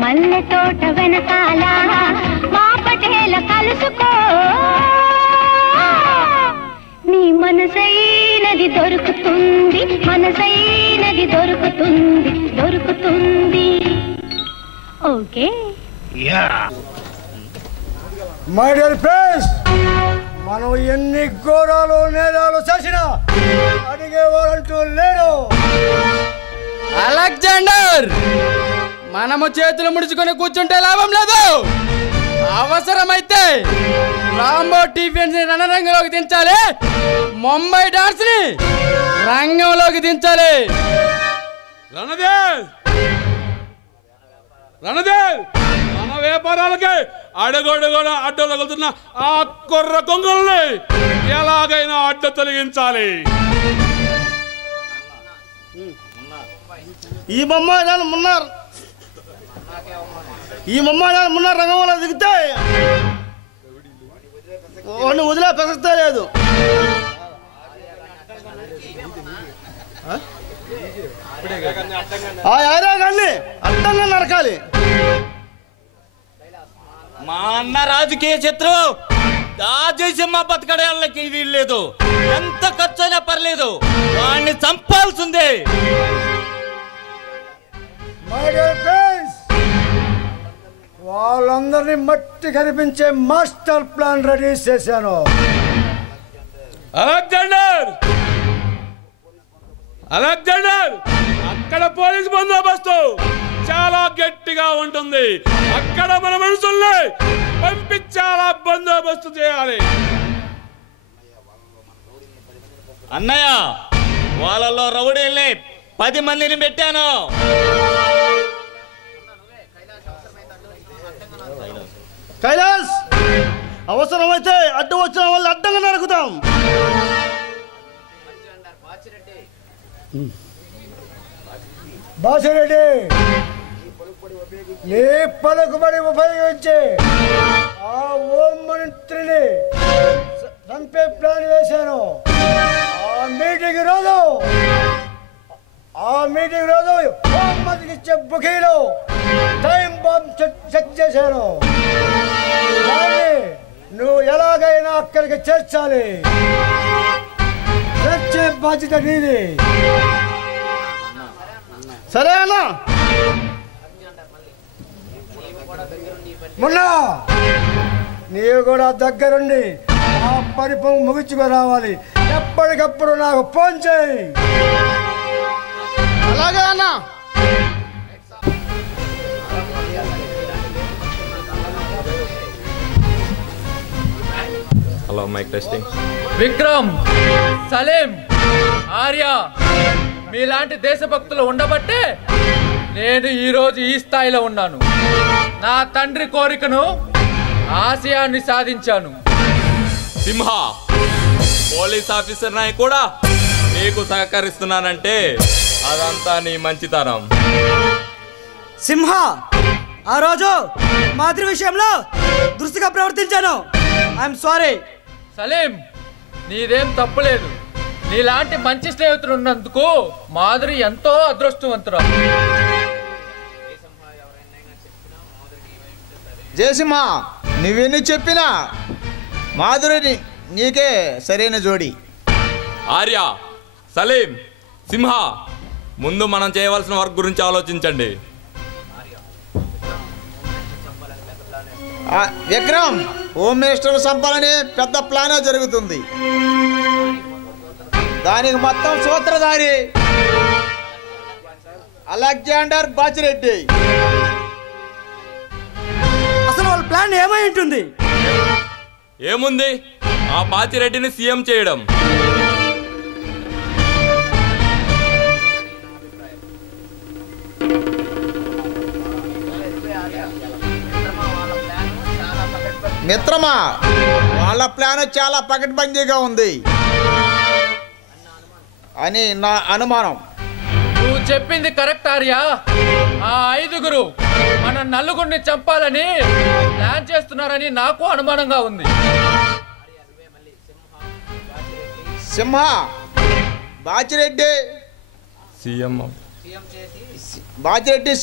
మల్లె తోట వెనకాల మా పటేల కలుసుకో. నీ మనసైనది దొరుకుతుంది, మనసైనది దొరుకుతుంది, దొరుకుతుంది. Okay yeah my dear friends, మనం ఎన్ని ఘోరాలు నేరాలు చేసినా అడిగేవారంటూ లేడు. అలెగ్జాండర్, మనము చేతులు ముడుచుకొని కూర్చుంటే లాభం లేదు. అవసరమైతే రాంబో టిఫిన్స్ ని రణరంగంలోకి దించాలి, ముంబై డాన్స్ ని రంగంలోకి దించాలి. రణదేవ్, మన వ్యాపారాలకి అడుగడుగున అడ్డు తగులుతున్న ఆ కుర్ర కొంగల్ని ఎలాగైనా అడ్డు తొలగించాలి. ఈ బొమ్మాయిదాన్ని మున్నారు రంగంలో దిగితే వాడిని వదిలే ప్రసక్తే లేదు. ఆ ఏరాగాన్ని అడ్డంగా నరకాలి. మా అన్న రాజకీయ శత్రువు జయసింహ బతకడానికి వీల్లేదు. ఎంత ఖర్చు అయినా పర్లేదు, వాడిని చంపాల్సిందే. వాళ్ళందరినీ మట్టి కనిపించే మాస్టర్ ప్లాన్ రెడీ చేశాను. అలెగ్జాండర్, అక్కడ పోలీస్ బందోబస్తు చాలా గట్టిగా ఉంటుంది. అక్కడ మన మనుషుల్ని పంపి చాలా బందోబస్తు చేయాలి. అన్నయ్య, వాళ్ళలో రౌడీల్ని 10 మందిని పెట్టాను. కైలాస్, అవసరమైతే అడ్డు వచ్చిన వాళ్ళు అడ్డంగా నరుకుతాం. బాసిరెడ్డి, నీ పలుకుబడి ఉపయోగించి ఆ ఓం మంత్రిని చంపే ప్లాన్ వేశాను. ఆ మీటింగ్ రోజు ఓం మంత్రికి ఇచ్చే బుకీలో టైం బాంబ్ చెక్ చేశాను. దాన్ని నువ్వు ఎలాగైనా అక్కడికి చేర్చాలి. చర్చే బాధ్యత నీది. సరే అన్నా. మొన్న నీవు కూడా దగ్గరుండి ఆ పరిపం ముగించుకు రావాలి. ఎప్పటికప్పుడు నాకు ఫోన్ చేయి. అలాగే అన్నా. Hello, mic testing. Vikram, Salim, Arya, మీలాంటి దేశభక్తులు ఉండబట్టే నేను ఈరోజు ఈ స్థాయిలో ఉన్నాను. నా తండ్రి కోరికను, ఆశయాన్ని సాధించాను. సింహ, పోలీస్ ఆఫీసర్ నాయ్ కూడా నీకు సహకరిస్తున్నానంటే అదంతా నీ మంచితనం. సింహ, ఆ రోజు మాదిరి విషయంలో దురుసుగా ప్రవర్తించాను. I'm sorry. సలీం, నీదేం తప్పులేదు. నీలాంటి మంచి స్నేహితులు ఉన్నందుకు మాధురి ఎంతో అదృష్టవంతురాలు. జయసింహ, నువ్వెన్ని చెప్పినా మాధురిని నీకే సరైన జోడి. ఆర్య, సలీం, సింహ, ముందు మనం చేయవలసిన వర్క్ గురించి ఆలోచించండి. విక్రమ్, హోమ్ మినిస్టర్ చంపాలని పెద్ద ప్లానే జరుగుతుంది. దానికి మొత్తం సూత్రధారి అలెగ్జాండర్ బాచిరెడ్డి. అసలు వాళ్ళ ప్లాన్ ఏమై ఉంటుంది? ఏముంది, ఆ బాచిరెడ్డిని సీఎం చేయడం. మిత్రమా, వాళ్ళ ప్లాన్ చాలా పకడ్బందీగా ఉంది అని నా అనుమానం. నువ్వు చెప్పింది కరెక్ట్ ఆర్య. ఆ 5గురు మన నలుగురిని చంపాలని ప్లాన్ చేస్తున్నారని నాకు అనుమానంగా ఉంది. సింహ, బాచిరెడ్డి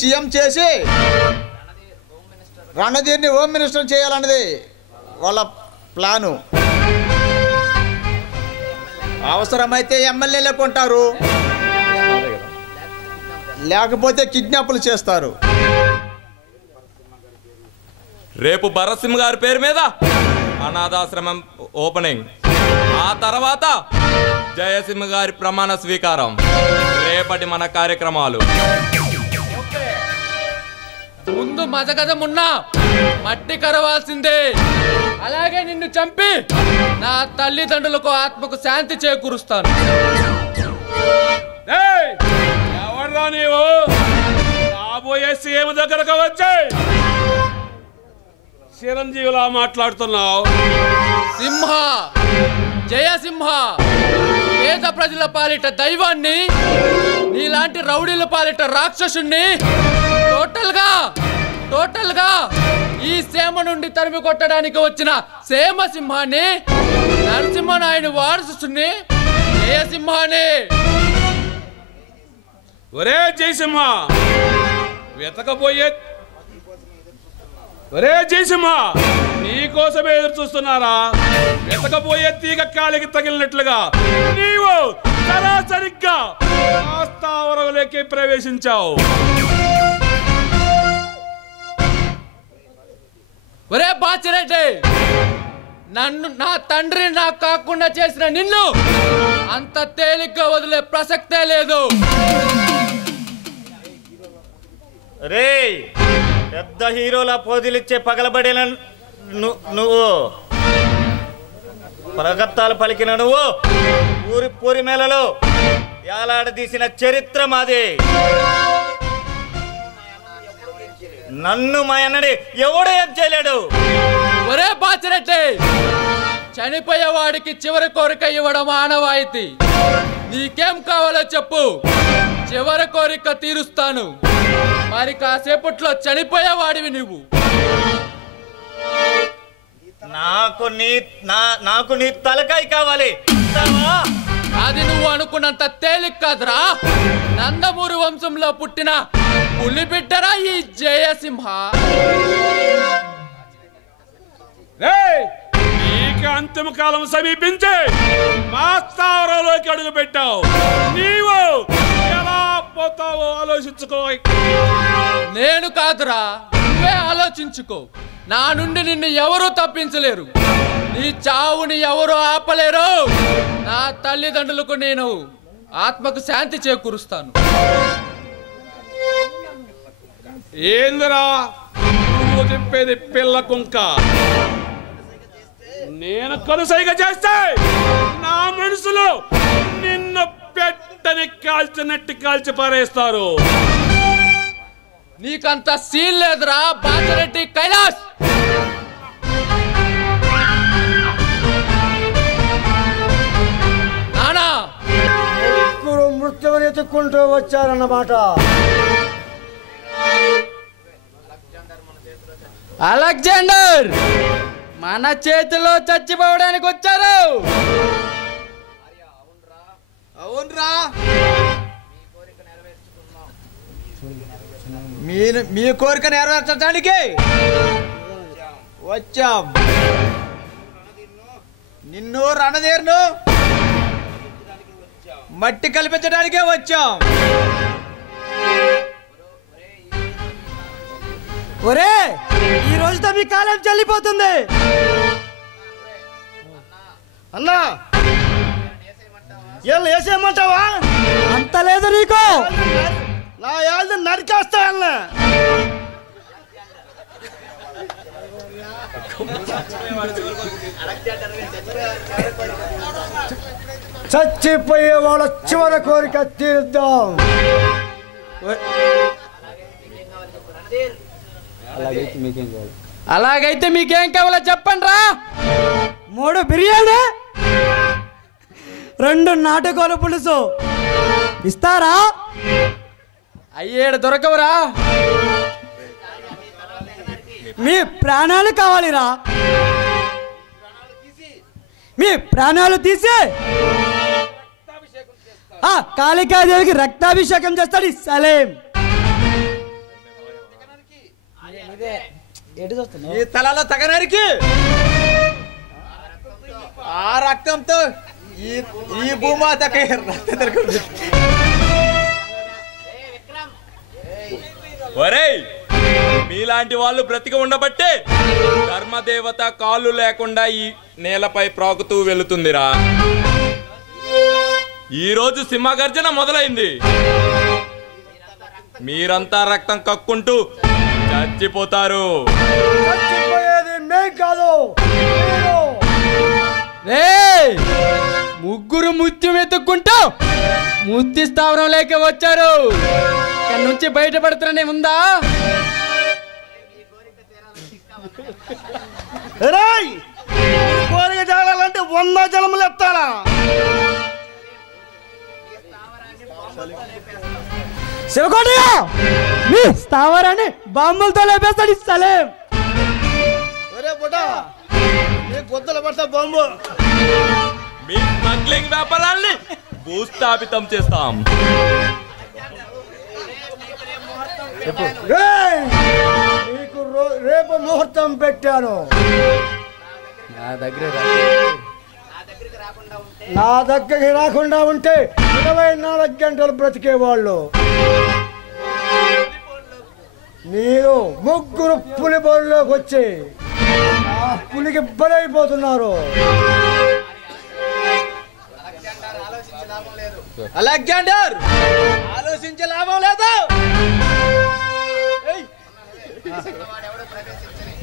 సీఎం చేసి రణధీర్ని హోమ్ మినిస్టర్ చేయాలన్నది వాళ్ళ ప్లాను. అవసరమైతే ఎమ్మెల్యేలే కొంటారు, లేకపోతే కిడ్నాపులు చేస్తారు. రేపు భరత్ సింగ్ గారి పేరు మీద అనాథాశ్రమం ఓపెనింగ్, ఆ తర్వాత జయసింహ గారి ప్రమాణ స్వీకారం. రేపటి మన కార్యక్రమాలు. ముందు మజగదమున్నా మట్టి కరవాల్సిందే. అలాగే నిన్ను చంపి నా తల్లిదండ్రులకు ఆత్మకు శాంతి చేకూరుస్తాను. ఎవర్రా నీవు? రాబోయే సీఎం దగ్గరకు వచ్చాయి చిరంజీవిలా మాట్లాడుతున్నావు. సింహ, జయసింహ, పేద ప్రజల పాలిట దైవాన్ని, నీలాంటి రౌడీల పాలిట రాక్షసుణ్ణి, టోటల్ గా ఈ సేమ నుండి తరిమి కొట్టడానికి వచ్చిన సేమ సింహాన్ని, నరసింహనాయుడు వారసుని జయసింహాన్ని. ఒరే జయసింహ, వెతకపోయే ఒరే జయసింహ, నీకోసమే ఎదురు చూస్తున్నారా? వెతకపోయే తీగ కాలికి తగిలినట్లుగా నీవు సరాసరిగ్గా స్థావరంలోకి ప్రవేశించావు. ఒరే బాచిరెడ్డి, నన్ను నా తండ్రిని నాకు కాకుండా చేసిన నిన్ను అంత తేలిగ్గా వదిలే ప్రసక్తే లేదు. రే పెద్ద హీరోల పోజులిచ్చే పగలబడిన నువ్వు, పలకత్తాలు పలికిన నువ్వు, ఊరి పూరి మేళలో ఏలాడదీసిన చరిత్ర మాది. నన్ను మా అన్నడి ఎవడు ఏం చేయలేడు. ఒరే బాచిరెడ్డి, చనిపోయేవాడికి చివరి కోరిక ఇవ్వడం ఆనవాయితీ. నీకేం కావాలో చెప్పు, చివరి కోరిక తీరుస్తాను. మరి కాసేపట్లో చనిపోయేవాడివి నువ్వు. నాకు నీ తలకాయ కావాలి. అది నువ్వు అనుకున్నంత తేలిక కాదురా. నందమూరి వంశంలో పుట్టిన పులి బిడ్డరా ఈ జయసింహ. నీకు అంతిమ కాలం సమీపించి మా స్థావరంలోకి అడుగు పెట్టావు. నీవు ఎలా పోతావో ఆలోచించుకో. నేను కాదురా, నువ్వే ఆలోచించుకో. నా నుండి నిన్ను ఎవరూ తప్పించలేరు. నీ చావుని ఎవరు ఆపలేరు. నా తల్లిదండ్రులకు నేను ఆత్మకు శాంతి చేకూరుస్తాను. ఏందిరా నువ్వు చెప్పేది? పిల్ల కుంక. నేను కనుసైగ చేస్తే నా మనసులో నిన్ను పెట్టని కాల్చినట్టు కాల్చి పారేస్తారు. నీకంత సీన్ లేదురా బాచిరెడ్డి కైలాస్. నానా ముగ్గురు మృత్యువుని ఎత్తుక్కుంటూ వచ్చారన్నమాట. అలెగ్జాండర్ మన చేతిలో చచ్చిపోవడానికి వచ్చారు. అవునరా, మీ కోరిక నెరవేర్చడానికి వచ్చాం. నిన్ను రణధీరును మట్టి కల్పించడానికే వచ్చాం. ఒరే, ఈ రోజుతో మీ కాలం చెల్లిపోతుంది. అన్నా వీళ్ళు వేసేయమంటావా? అంత లేదు నీకు. నా యాళ్ళు నరికేస్తా. చచ్చిపోయే వాళ్ళ చివరి కోరిక తీర్దాం. అలాగైతే మీకేం కావాలో చెప్పండి రా. 3 బిర్యానీ, 2 నాటుకోల పులుసు ఇస్తారా? అయ్యేడు దొరకవురా. మీ ప్రాణాలు కావాలిరా. మీ ప్రాణాలు తీసి కాళికాదేవికి రక్తాభిషేకం చేస్తాడు ఈ సలీం. ఈ తలలో తగనరికి ఆ రక్తంతో ఈ భూమాతకి రక్తం దొరుకుతుంది. ఒరేయ్, మీలాంటి వాళ్ళు బ్రతికి ఉండబట్టే ధర్మదేవత కాళ్ళు లేకుండా ఈ నేలపై ప్రాకుతూ వెళుతుందిరా. ఈ రోజు సింహగర్జన మొదలైంది. మీరంతా రక్తం కక్కుంటూ చచ్చిపోతారు. ముగ్గురు ముత్యం వెతుక్కుంటూ ముత్తి స్థావరం లేక వచ్చారు. ఇక్కడ నుంచి బయటపడుతున్ననే ఉందా? కోరిక జాలాలంటే 100 జలములు ఎత్తాలా? శివకోటయ్య మీ స్థావరాన్ని బాంబులతో లేపేస్తాడు సలేం. పొద్దుల పడతా బాంబు. మీ స్మగ్లింగ్ వ్యాపారాల్ని భూస్థాపితం చేస్తాం. నీకు రేపు ముహూర్తం పెట్టాను. నా దగ్గరికి రాకుండా ఉంటే 24 గంటలు బ్రతికేవాళ్ళు. మీరు ముగ్గురు పులి బోర్లోకి వచ్చి ఆ పులికి బలైపోతున్నారు. అలెగ్జాండర్, ఆలోచించే లాభం లేదు.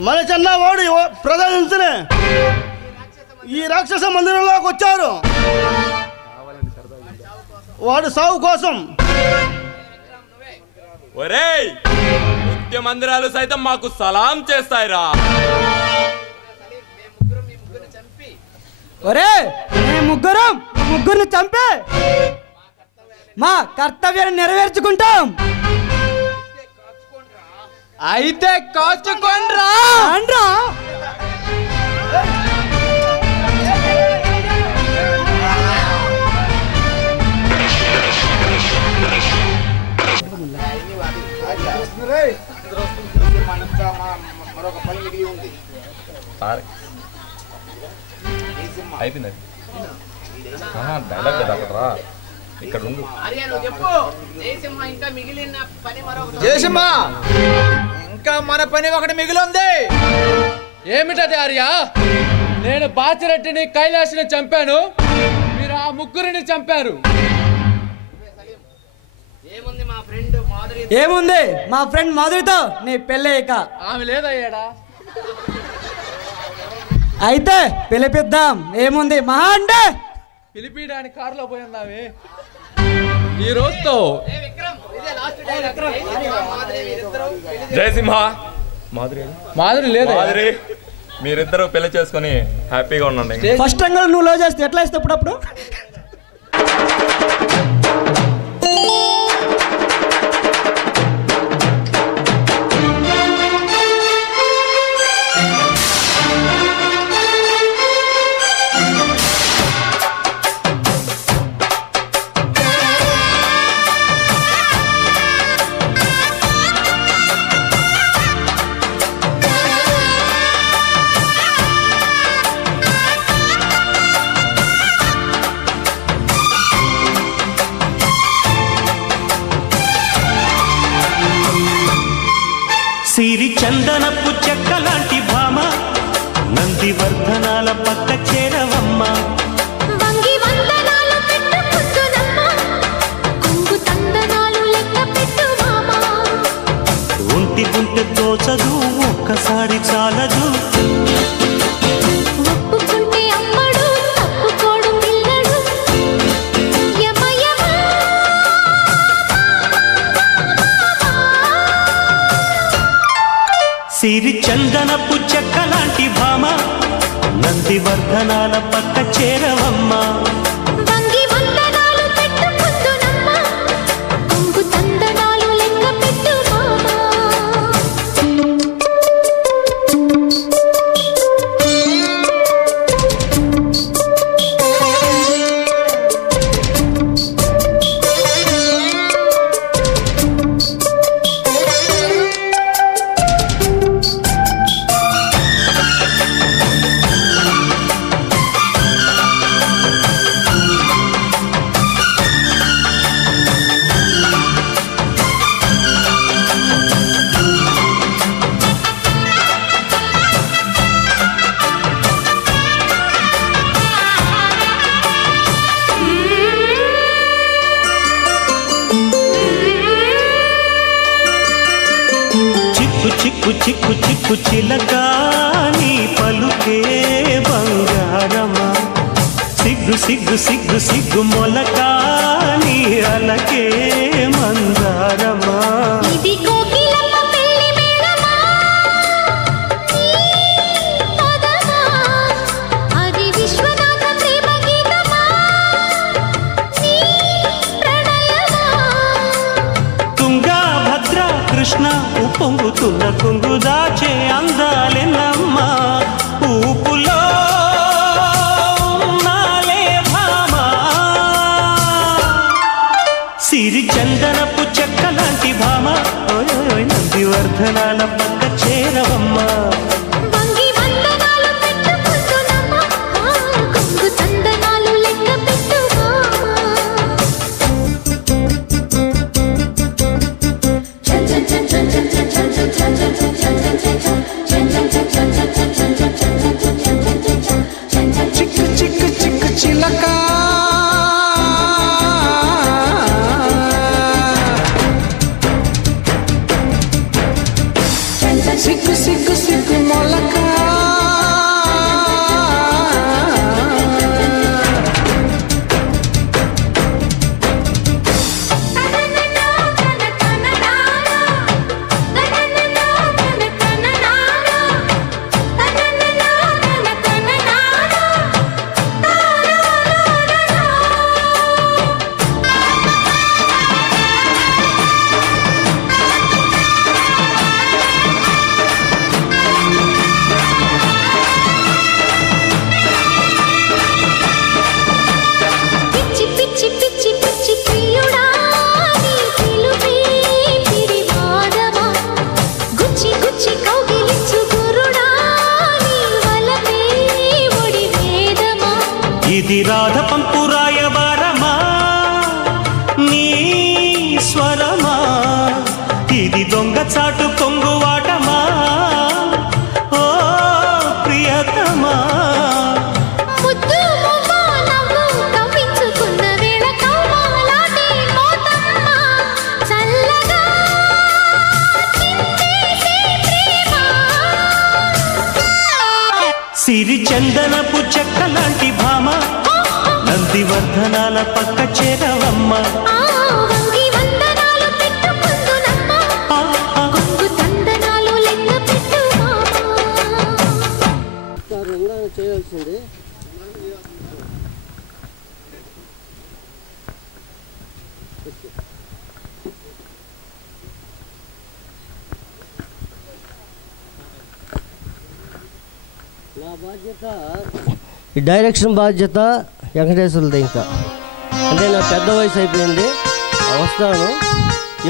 మన చిన్నవాడు ప్రదర్శించలే ఈ రాక్షస మందిరంలోకి వచ్చారు. వాడు సాగు కోసం. ఒరేయ్, నృత్య మందిరాలు సైతం మాకు సలాం చేస్తాయిరా. ఒరే ముగ్గురిని చంపే మా కర్తవ్యాన్ని నెరవేర్చుకుంటాం. అయితే కాచుకోండ్రా. మరొక పని మిగిలి ఉంది. అయిపోయింది డైలాగ్ కదా అక్కడ ఇక్కడ ఉండు. జయసింహ, ఇంకా మన పని ఒకటి మిగిలింది. ఏమిటది ఆర్య? నేను బాచిరెడ్డిని కైలాష్ని చంపాను, మీరు ఆ ముగ్గురిని చంపారు. ఏముంది మా ఫ్రెండ్ మాధురితో నీ పెళ్ళయ్యాక? ఆమె లేదయ్యాడా? అయితే పిలిపిద్దాం. ఏముంది మహా అంటే పిలిపియడానికి కారులో పోయి ఉన్నావి. ఈ రోజుతో జయసింహ, మాధురి లేదు. మీరిద్దరూ పెళ్లి చేసుకుని హ్యాపీగా ఉండండి. ఫస్ట్ రంగంలో నువ్వు లో చేస్తే ఎట్లా ఇస్తావు అప్పుడప్పుడు? సిరి చందనపు చెక్క లాంటి భామ నందివర్ధనాల పక్క చేరవమ్మ. ఒంటి గుంటె తోచదు, ఒక్కసారి చాలదు. సిరి చందనపు చెక్క లాంటి భామ నందివర్ధనాల పక్క చేరవమ్మ. చిక్కు చిక్కు చిక్కు చిలక నీ పలుకే బంగారమా సిగ్గు సిగ్గు సిగ్గు సిగ్గు మొలక నీ అలకే మందారమా ఇది కోకిలమ్మ పెళ్లి మేళమా పదమా అది విశ్వనాథ ప్రేమ గీతమా నీ ప్రణయమా తుంగా భద్ర కృష్ణ ఉప్పొంగుతున్న కొంగు దాచే అందాలెన్నమ్మ ఊపులో ఉన్నాలే భామా సిరి చందనపు చెక్కలాంటి భామ ఓయ్ నందివర్ధనాల పక్క చేరవమ్మా వంగి వందనాలు పెట్టుకుంటున్నమ్మా కొంగు చందనాలు లెక్క పెట్టుమా చిక్కు చిక్కు చిక్కు చిలక సిగ్గు సిగ్గు సిగ్గు మొలక పిచ్చి పిచ్చి పిచ్చి పిచ్చి ప్రియుడా నీ పిలుపే పిరివాదమా గుచ్చి గుచ్చి కౌగిలించు గురుడా నీ వలపే ఒడి వేదమా ఇది రాధ పంపురాయబారమా నీ స్వరమా ఇది దొంగ చాటు కొంగువాటమా ఓ ప్రియతమా ముద్దు మువ్వ నవ్వు కవ్వించుకున్న వేళ కౌమాలాటి మోతమ్మ చల్లగా చిందేసే ప్రేమ సిరి చందనపు చెక్కలాంటి భామ నందివర్ధనాల పక్క చేరవమ్మా వంగి వందనాలు పెట్టుకుందునమ్మా కొంగు చందనాలు లెక్క పెట్టుమా చేయాల్సింది నా బాధ్యత ఈ డైరెక్షన్ బాధ్యత వెంకటేశ్వరులది. ఇంకా అంటే నా పెద్ద వయసు అయిపోయింది, వస్తాను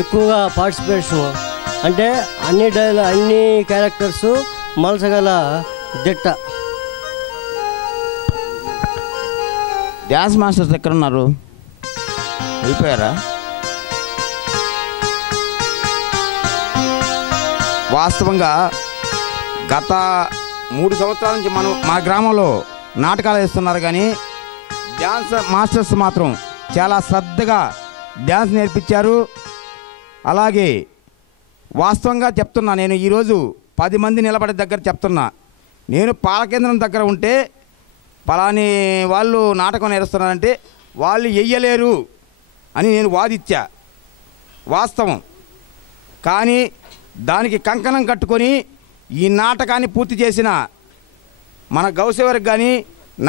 ఎక్కువగా పార్టిసిపేషన్ అంటే అన్ని క్యారెక్టర్స్ మలసగల దిట్ట. డ్యాన్స్ మాస్టర్స్ ఎక్కడ ఉన్నారు? వెళ్ళిపోయారా? వాస్తవంగా గత 3 సంవత్సరాల నుంచి మా గ్రామంలో నాటకాలు వేస్తున్నారు, కానీ డ్యాన్స్ మాస్టర్స్ మాత్రం చాలా శ్రద్ధగా డ్యాన్స్ నేర్పించారు. అలాగే వాస్తవంగా చెప్తున్నా, నేను ఈరోజు 10 మంది నిలబడే దగ్గర చెప్తున్నా, నేను పాలకేంద్రం దగ్గర ఉంటే పలాని వాళ్ళు నాటకం నేర్స్తున్నారంటే వాళ్ళు వెయ్యలేరు అని నేను వాదిచ్చా, వాస్తవం. కానీ దానికి కంకణం కట్టుకొని ఈ నాటకాన్ని పూర్తి చేసిన మన గౌసేవరికి కానీ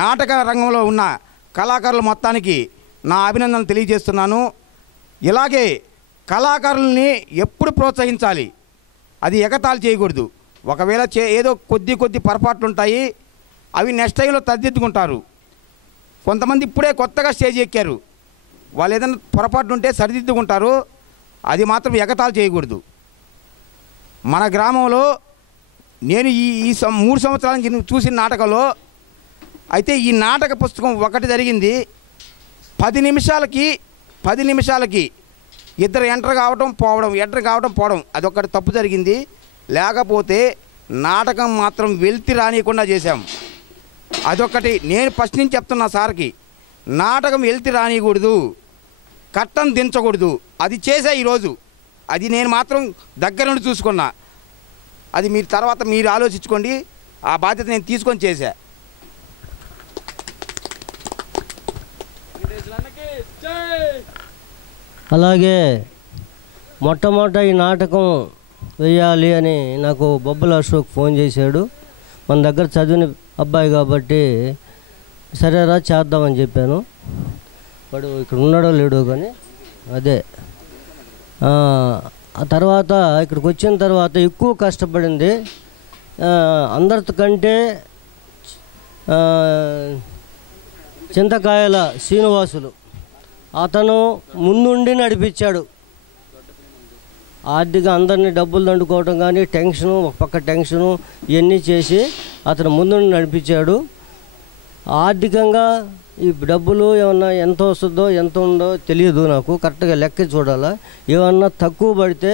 నాటక రంగంలో ఉన్న కళాకారుల మొత్తానికి నా అభినందనలు తెలియజేస్తున్నాను. ఇలాగే కళాకారుల్ని ఎప్పుడు ప్రోత్సహించాలి, అది ఎగతాళి చేయకూడదు. ఒకవేళ ఏదో కొద్ది పొరపాట్లు ఉంటాయి, అవి నెక్స్ట్ టైంలో సరిదిద్దుకుంటారు. కొంతమంది ఇప్పుడే కొత్తగా స్టేజ్ ఎక్కారు, వాళ్ళు ఏదైనా పొరపాటు ఉంటే సరిదిద్దుకుంటారు, అది మాత్రం ఎగతాళి చేయకూడదు. మన గ్రామంలో నేను ఈ 3 సంవత్సరాల నుంచి చూసిన నాటకంలో అయితే ఈ నాటక పుస్తకం ఒకటి జరిగింది. 10 నిమిషాలకి ఇద్దరు ఎంటర్ కావడం పోవడం అదొకటి తప్పు జరిగింది. లేకపోతే నాటకం మాత్రం వెళ్తి రానియకుండా చేశాం. అదొకటి నేను ఫస్ట్ నుంచి చెప్తున్నా సార్కి, నాటకం వెళ్తి రానియకూడదు, కట్టం దించకూడదు. అది చేసా ఈరోజు, అది నేను మాత్రం దగ్గర నుండి చూసుకున్నా. అది మీరు తర్వాత మీరు ఆలోచించుకోండి. ఆ బాధ్యత నేను తీసుకొని చేశా. అలాగే మొట్టమొదట ఈ నాటకం వేయాలి అని నాకు బొబ్బల అశోక్ ఫోన్ చేశాడు. మన దగ్గర చదివిన అబ్బాయి కాబట్టి సరేరా చేద్దామని చెప్పాను. వాడు ఇక్కడ ఉన్నాడో లేడో కానీ అదే ఆ తర్వాత ఇక్కడికి వచ్చిన తర్వాత ఎక్కువ కష్టపడింది. అందరికంటే చింతకాయల శ్రీనివాసులు అతను ముందుండి నడిపించాడు. ఆర్థిక అందరినీ డబ్బులు దండుకోవడం కానీ టెన్షను, ఒక పక్క టెన్షను ఇవన్నీ చేసి అతను ముందుండి నడిపించాడు. ఆర్థికంగా ఈ డబ్బులు ఏమన్నా ఎంత వస్తుందో ఎంత ఉందో తెలియదు నాకు, కరెక్ట్గా లెక్క చూడాలా. ఏమన్నా తక్కువ పడితే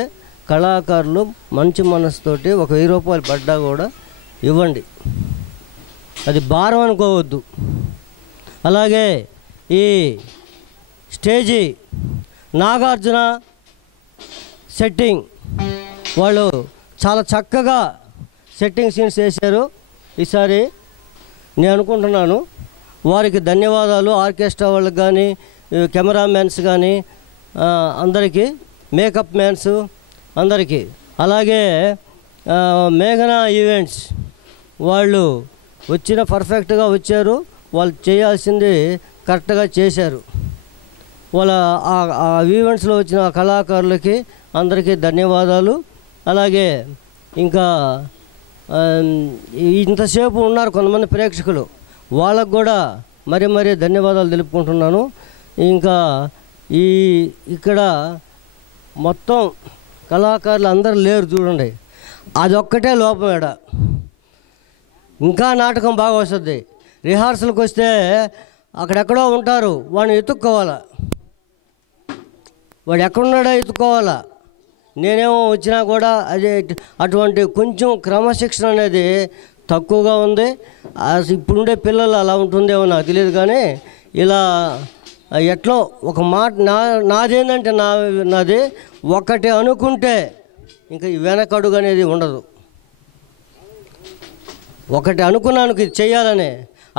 కళాకారులు మంచి మనసుతోటి ఒక 1000 రూపాయలు పడ్డా కూడా ఇవ్వండి, అది భారం అనుకోవద్దు. అలాగే ఈ స్టేజీ నాగార్జున సెట్టింగ్ వాళ్ళు చాలా చక్కగా సెట్టింగ్ సీన్స్ వేశారు. ఈసారి నేను అనుకుంటున్నాను వారికి ధన్యవాదాలు. ఆర్కెస్ట్రా వాళ్ళకి కానీ, కెమెరామ్యాన్స్ కానీ, అందరికీ, మేకప్ మ్యాన్స్ అందరికీ. అలాగే మేఘనా ఈవెంట్స్ వాళ్ళు వచ్చిన పర్ఫెక్ట్గా వచ్చారు. వాళ్ళు చేయాల్సింది కరెక్ట్గా చేశారు. వాళ్ళ ఆ ఈవెంట్స్లో వచ్చిన కళాకారులకి అందరికీ ధన్యవాదాలు. అలాగే ఇంకా ఇంతసేపు ఉన్నారు కొంతమంది ప్రేక్షకులు, వాళ్ళకు కూడా మరీ ధన్యవాదాలు తెలుపుకుంటున్నాను. ఇంకా ఇక్కడ మొత్తం కళాకారులు అందరూ లేరు చూడండి, అదొక్కటే లోపం. ఎడ ఇంకా నాటకం బాగా వస్తుంది. రిహార్సల్కి వస్తే అక్కడెక్కడో ఉంటారు, వాడిని ఎత్తుక్కోవాలా, వాడు ఎక్కడున్నాడో ఎత్తుక్కోవాలా. నేనేమో వచ్చినా కూడా అదే అటువంటి కొంచెం క్రమశిక్షణ అనేది తక్కువగా ఉంది. ఇప్పుడుండే పిల్లలు అలా ఉంటుందేమో నాకు తెలియదు, కానీ ఇలా ఎట్లో ఒక మాట నాదేంటంటే నాది ఒకటి అనుకుంటే ఇంకా వెనకడుగు అనేది ఉండదు. ఒకటి అనుకున్నాను ఇది చెయ్యాలని,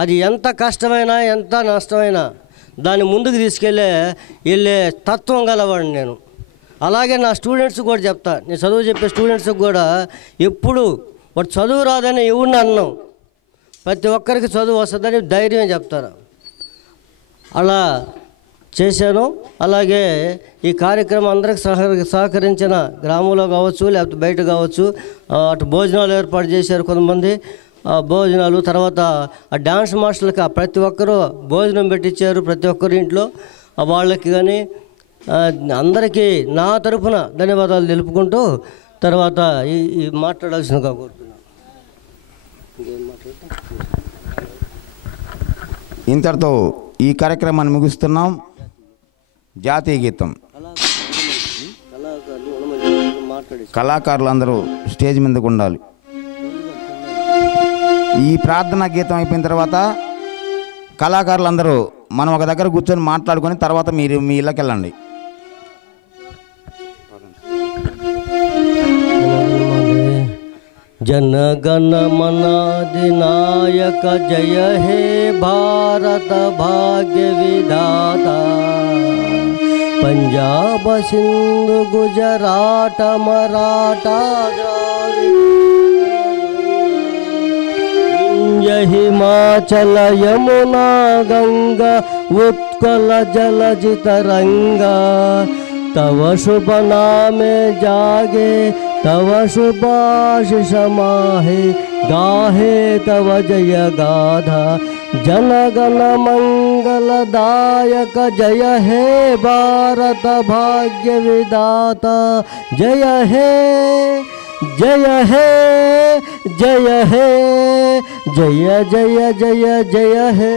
అది ఎంత కష్టమైనా ఎంత నష్టమైనా దాన్ని ముందుకు వెళ్ళే తత్వం గలవాడిని నేను. అలాగే నా స్టూడెంట్స్కి కూడా చెప్తా, నేను చదువు చెప్పే స్టూడెంట్స్కి కూడా ఎప్పుడు వాడు చదువు రాదని ఎవరిని అన్నాం, ప్రతి ఒక్కరికి చదువు వస్తుందని ధైర్యం చెప్తారు. అలా చేశాను. అలాగే ఈ కార్యక్రమం అందరికి సహకరించిన గ్రామంలో కావచ్చు లేకపోతే బయట కావచ్చు, అటు భోజనాలు ఏర్పాటు చేశారు కొంతమంది. భోజనాలు తర్వాత ఆ డాన్స్ మాస్టర్లకి ప్రతి ఒక్కరూ భోజనం పెట్టించారు, ప్రతి ఒక్కరి ఇంట్లో. వాళ్ళకి కానీ అందరికీ నా తరఫున ధన్యవాదాలు తెలుపుకుంటూ తర్వాత ఈ మాట్లాడాల్సిందిగా కోరుతున్నాను. ఇంతటితో ఈ కార్యక్రమాన్ని ముగిస్తున్నాం. జాతీయ గీతం కళాకారులందరూ స్టేజ్ మీదకు ఉండాలి. ఈ ప్రార్థనా గీతం అయిపోయిన తర్వాత కళాకారులందరూ మనం ఒక దగ్గర కూర్చొని మాట్లాడుకొని తర్వాత మీరు మీ ఇళ్ళకి వెళ్ళండి. जनगण मन अधिनायक जय हे भारत भाग्य विधाता पंजाब सिंधु गुजरात मराठा हिमाचल यमुना गंगा उत्कल जलज तरंगा तव शुभ नामे जागे तव शुभाशिष माहे गाहे तव जय गाधा जनगण मंगलदायक जय हे भारत भाग्य विधाता जय हे जय हे जय हे जय जय जय जय हे।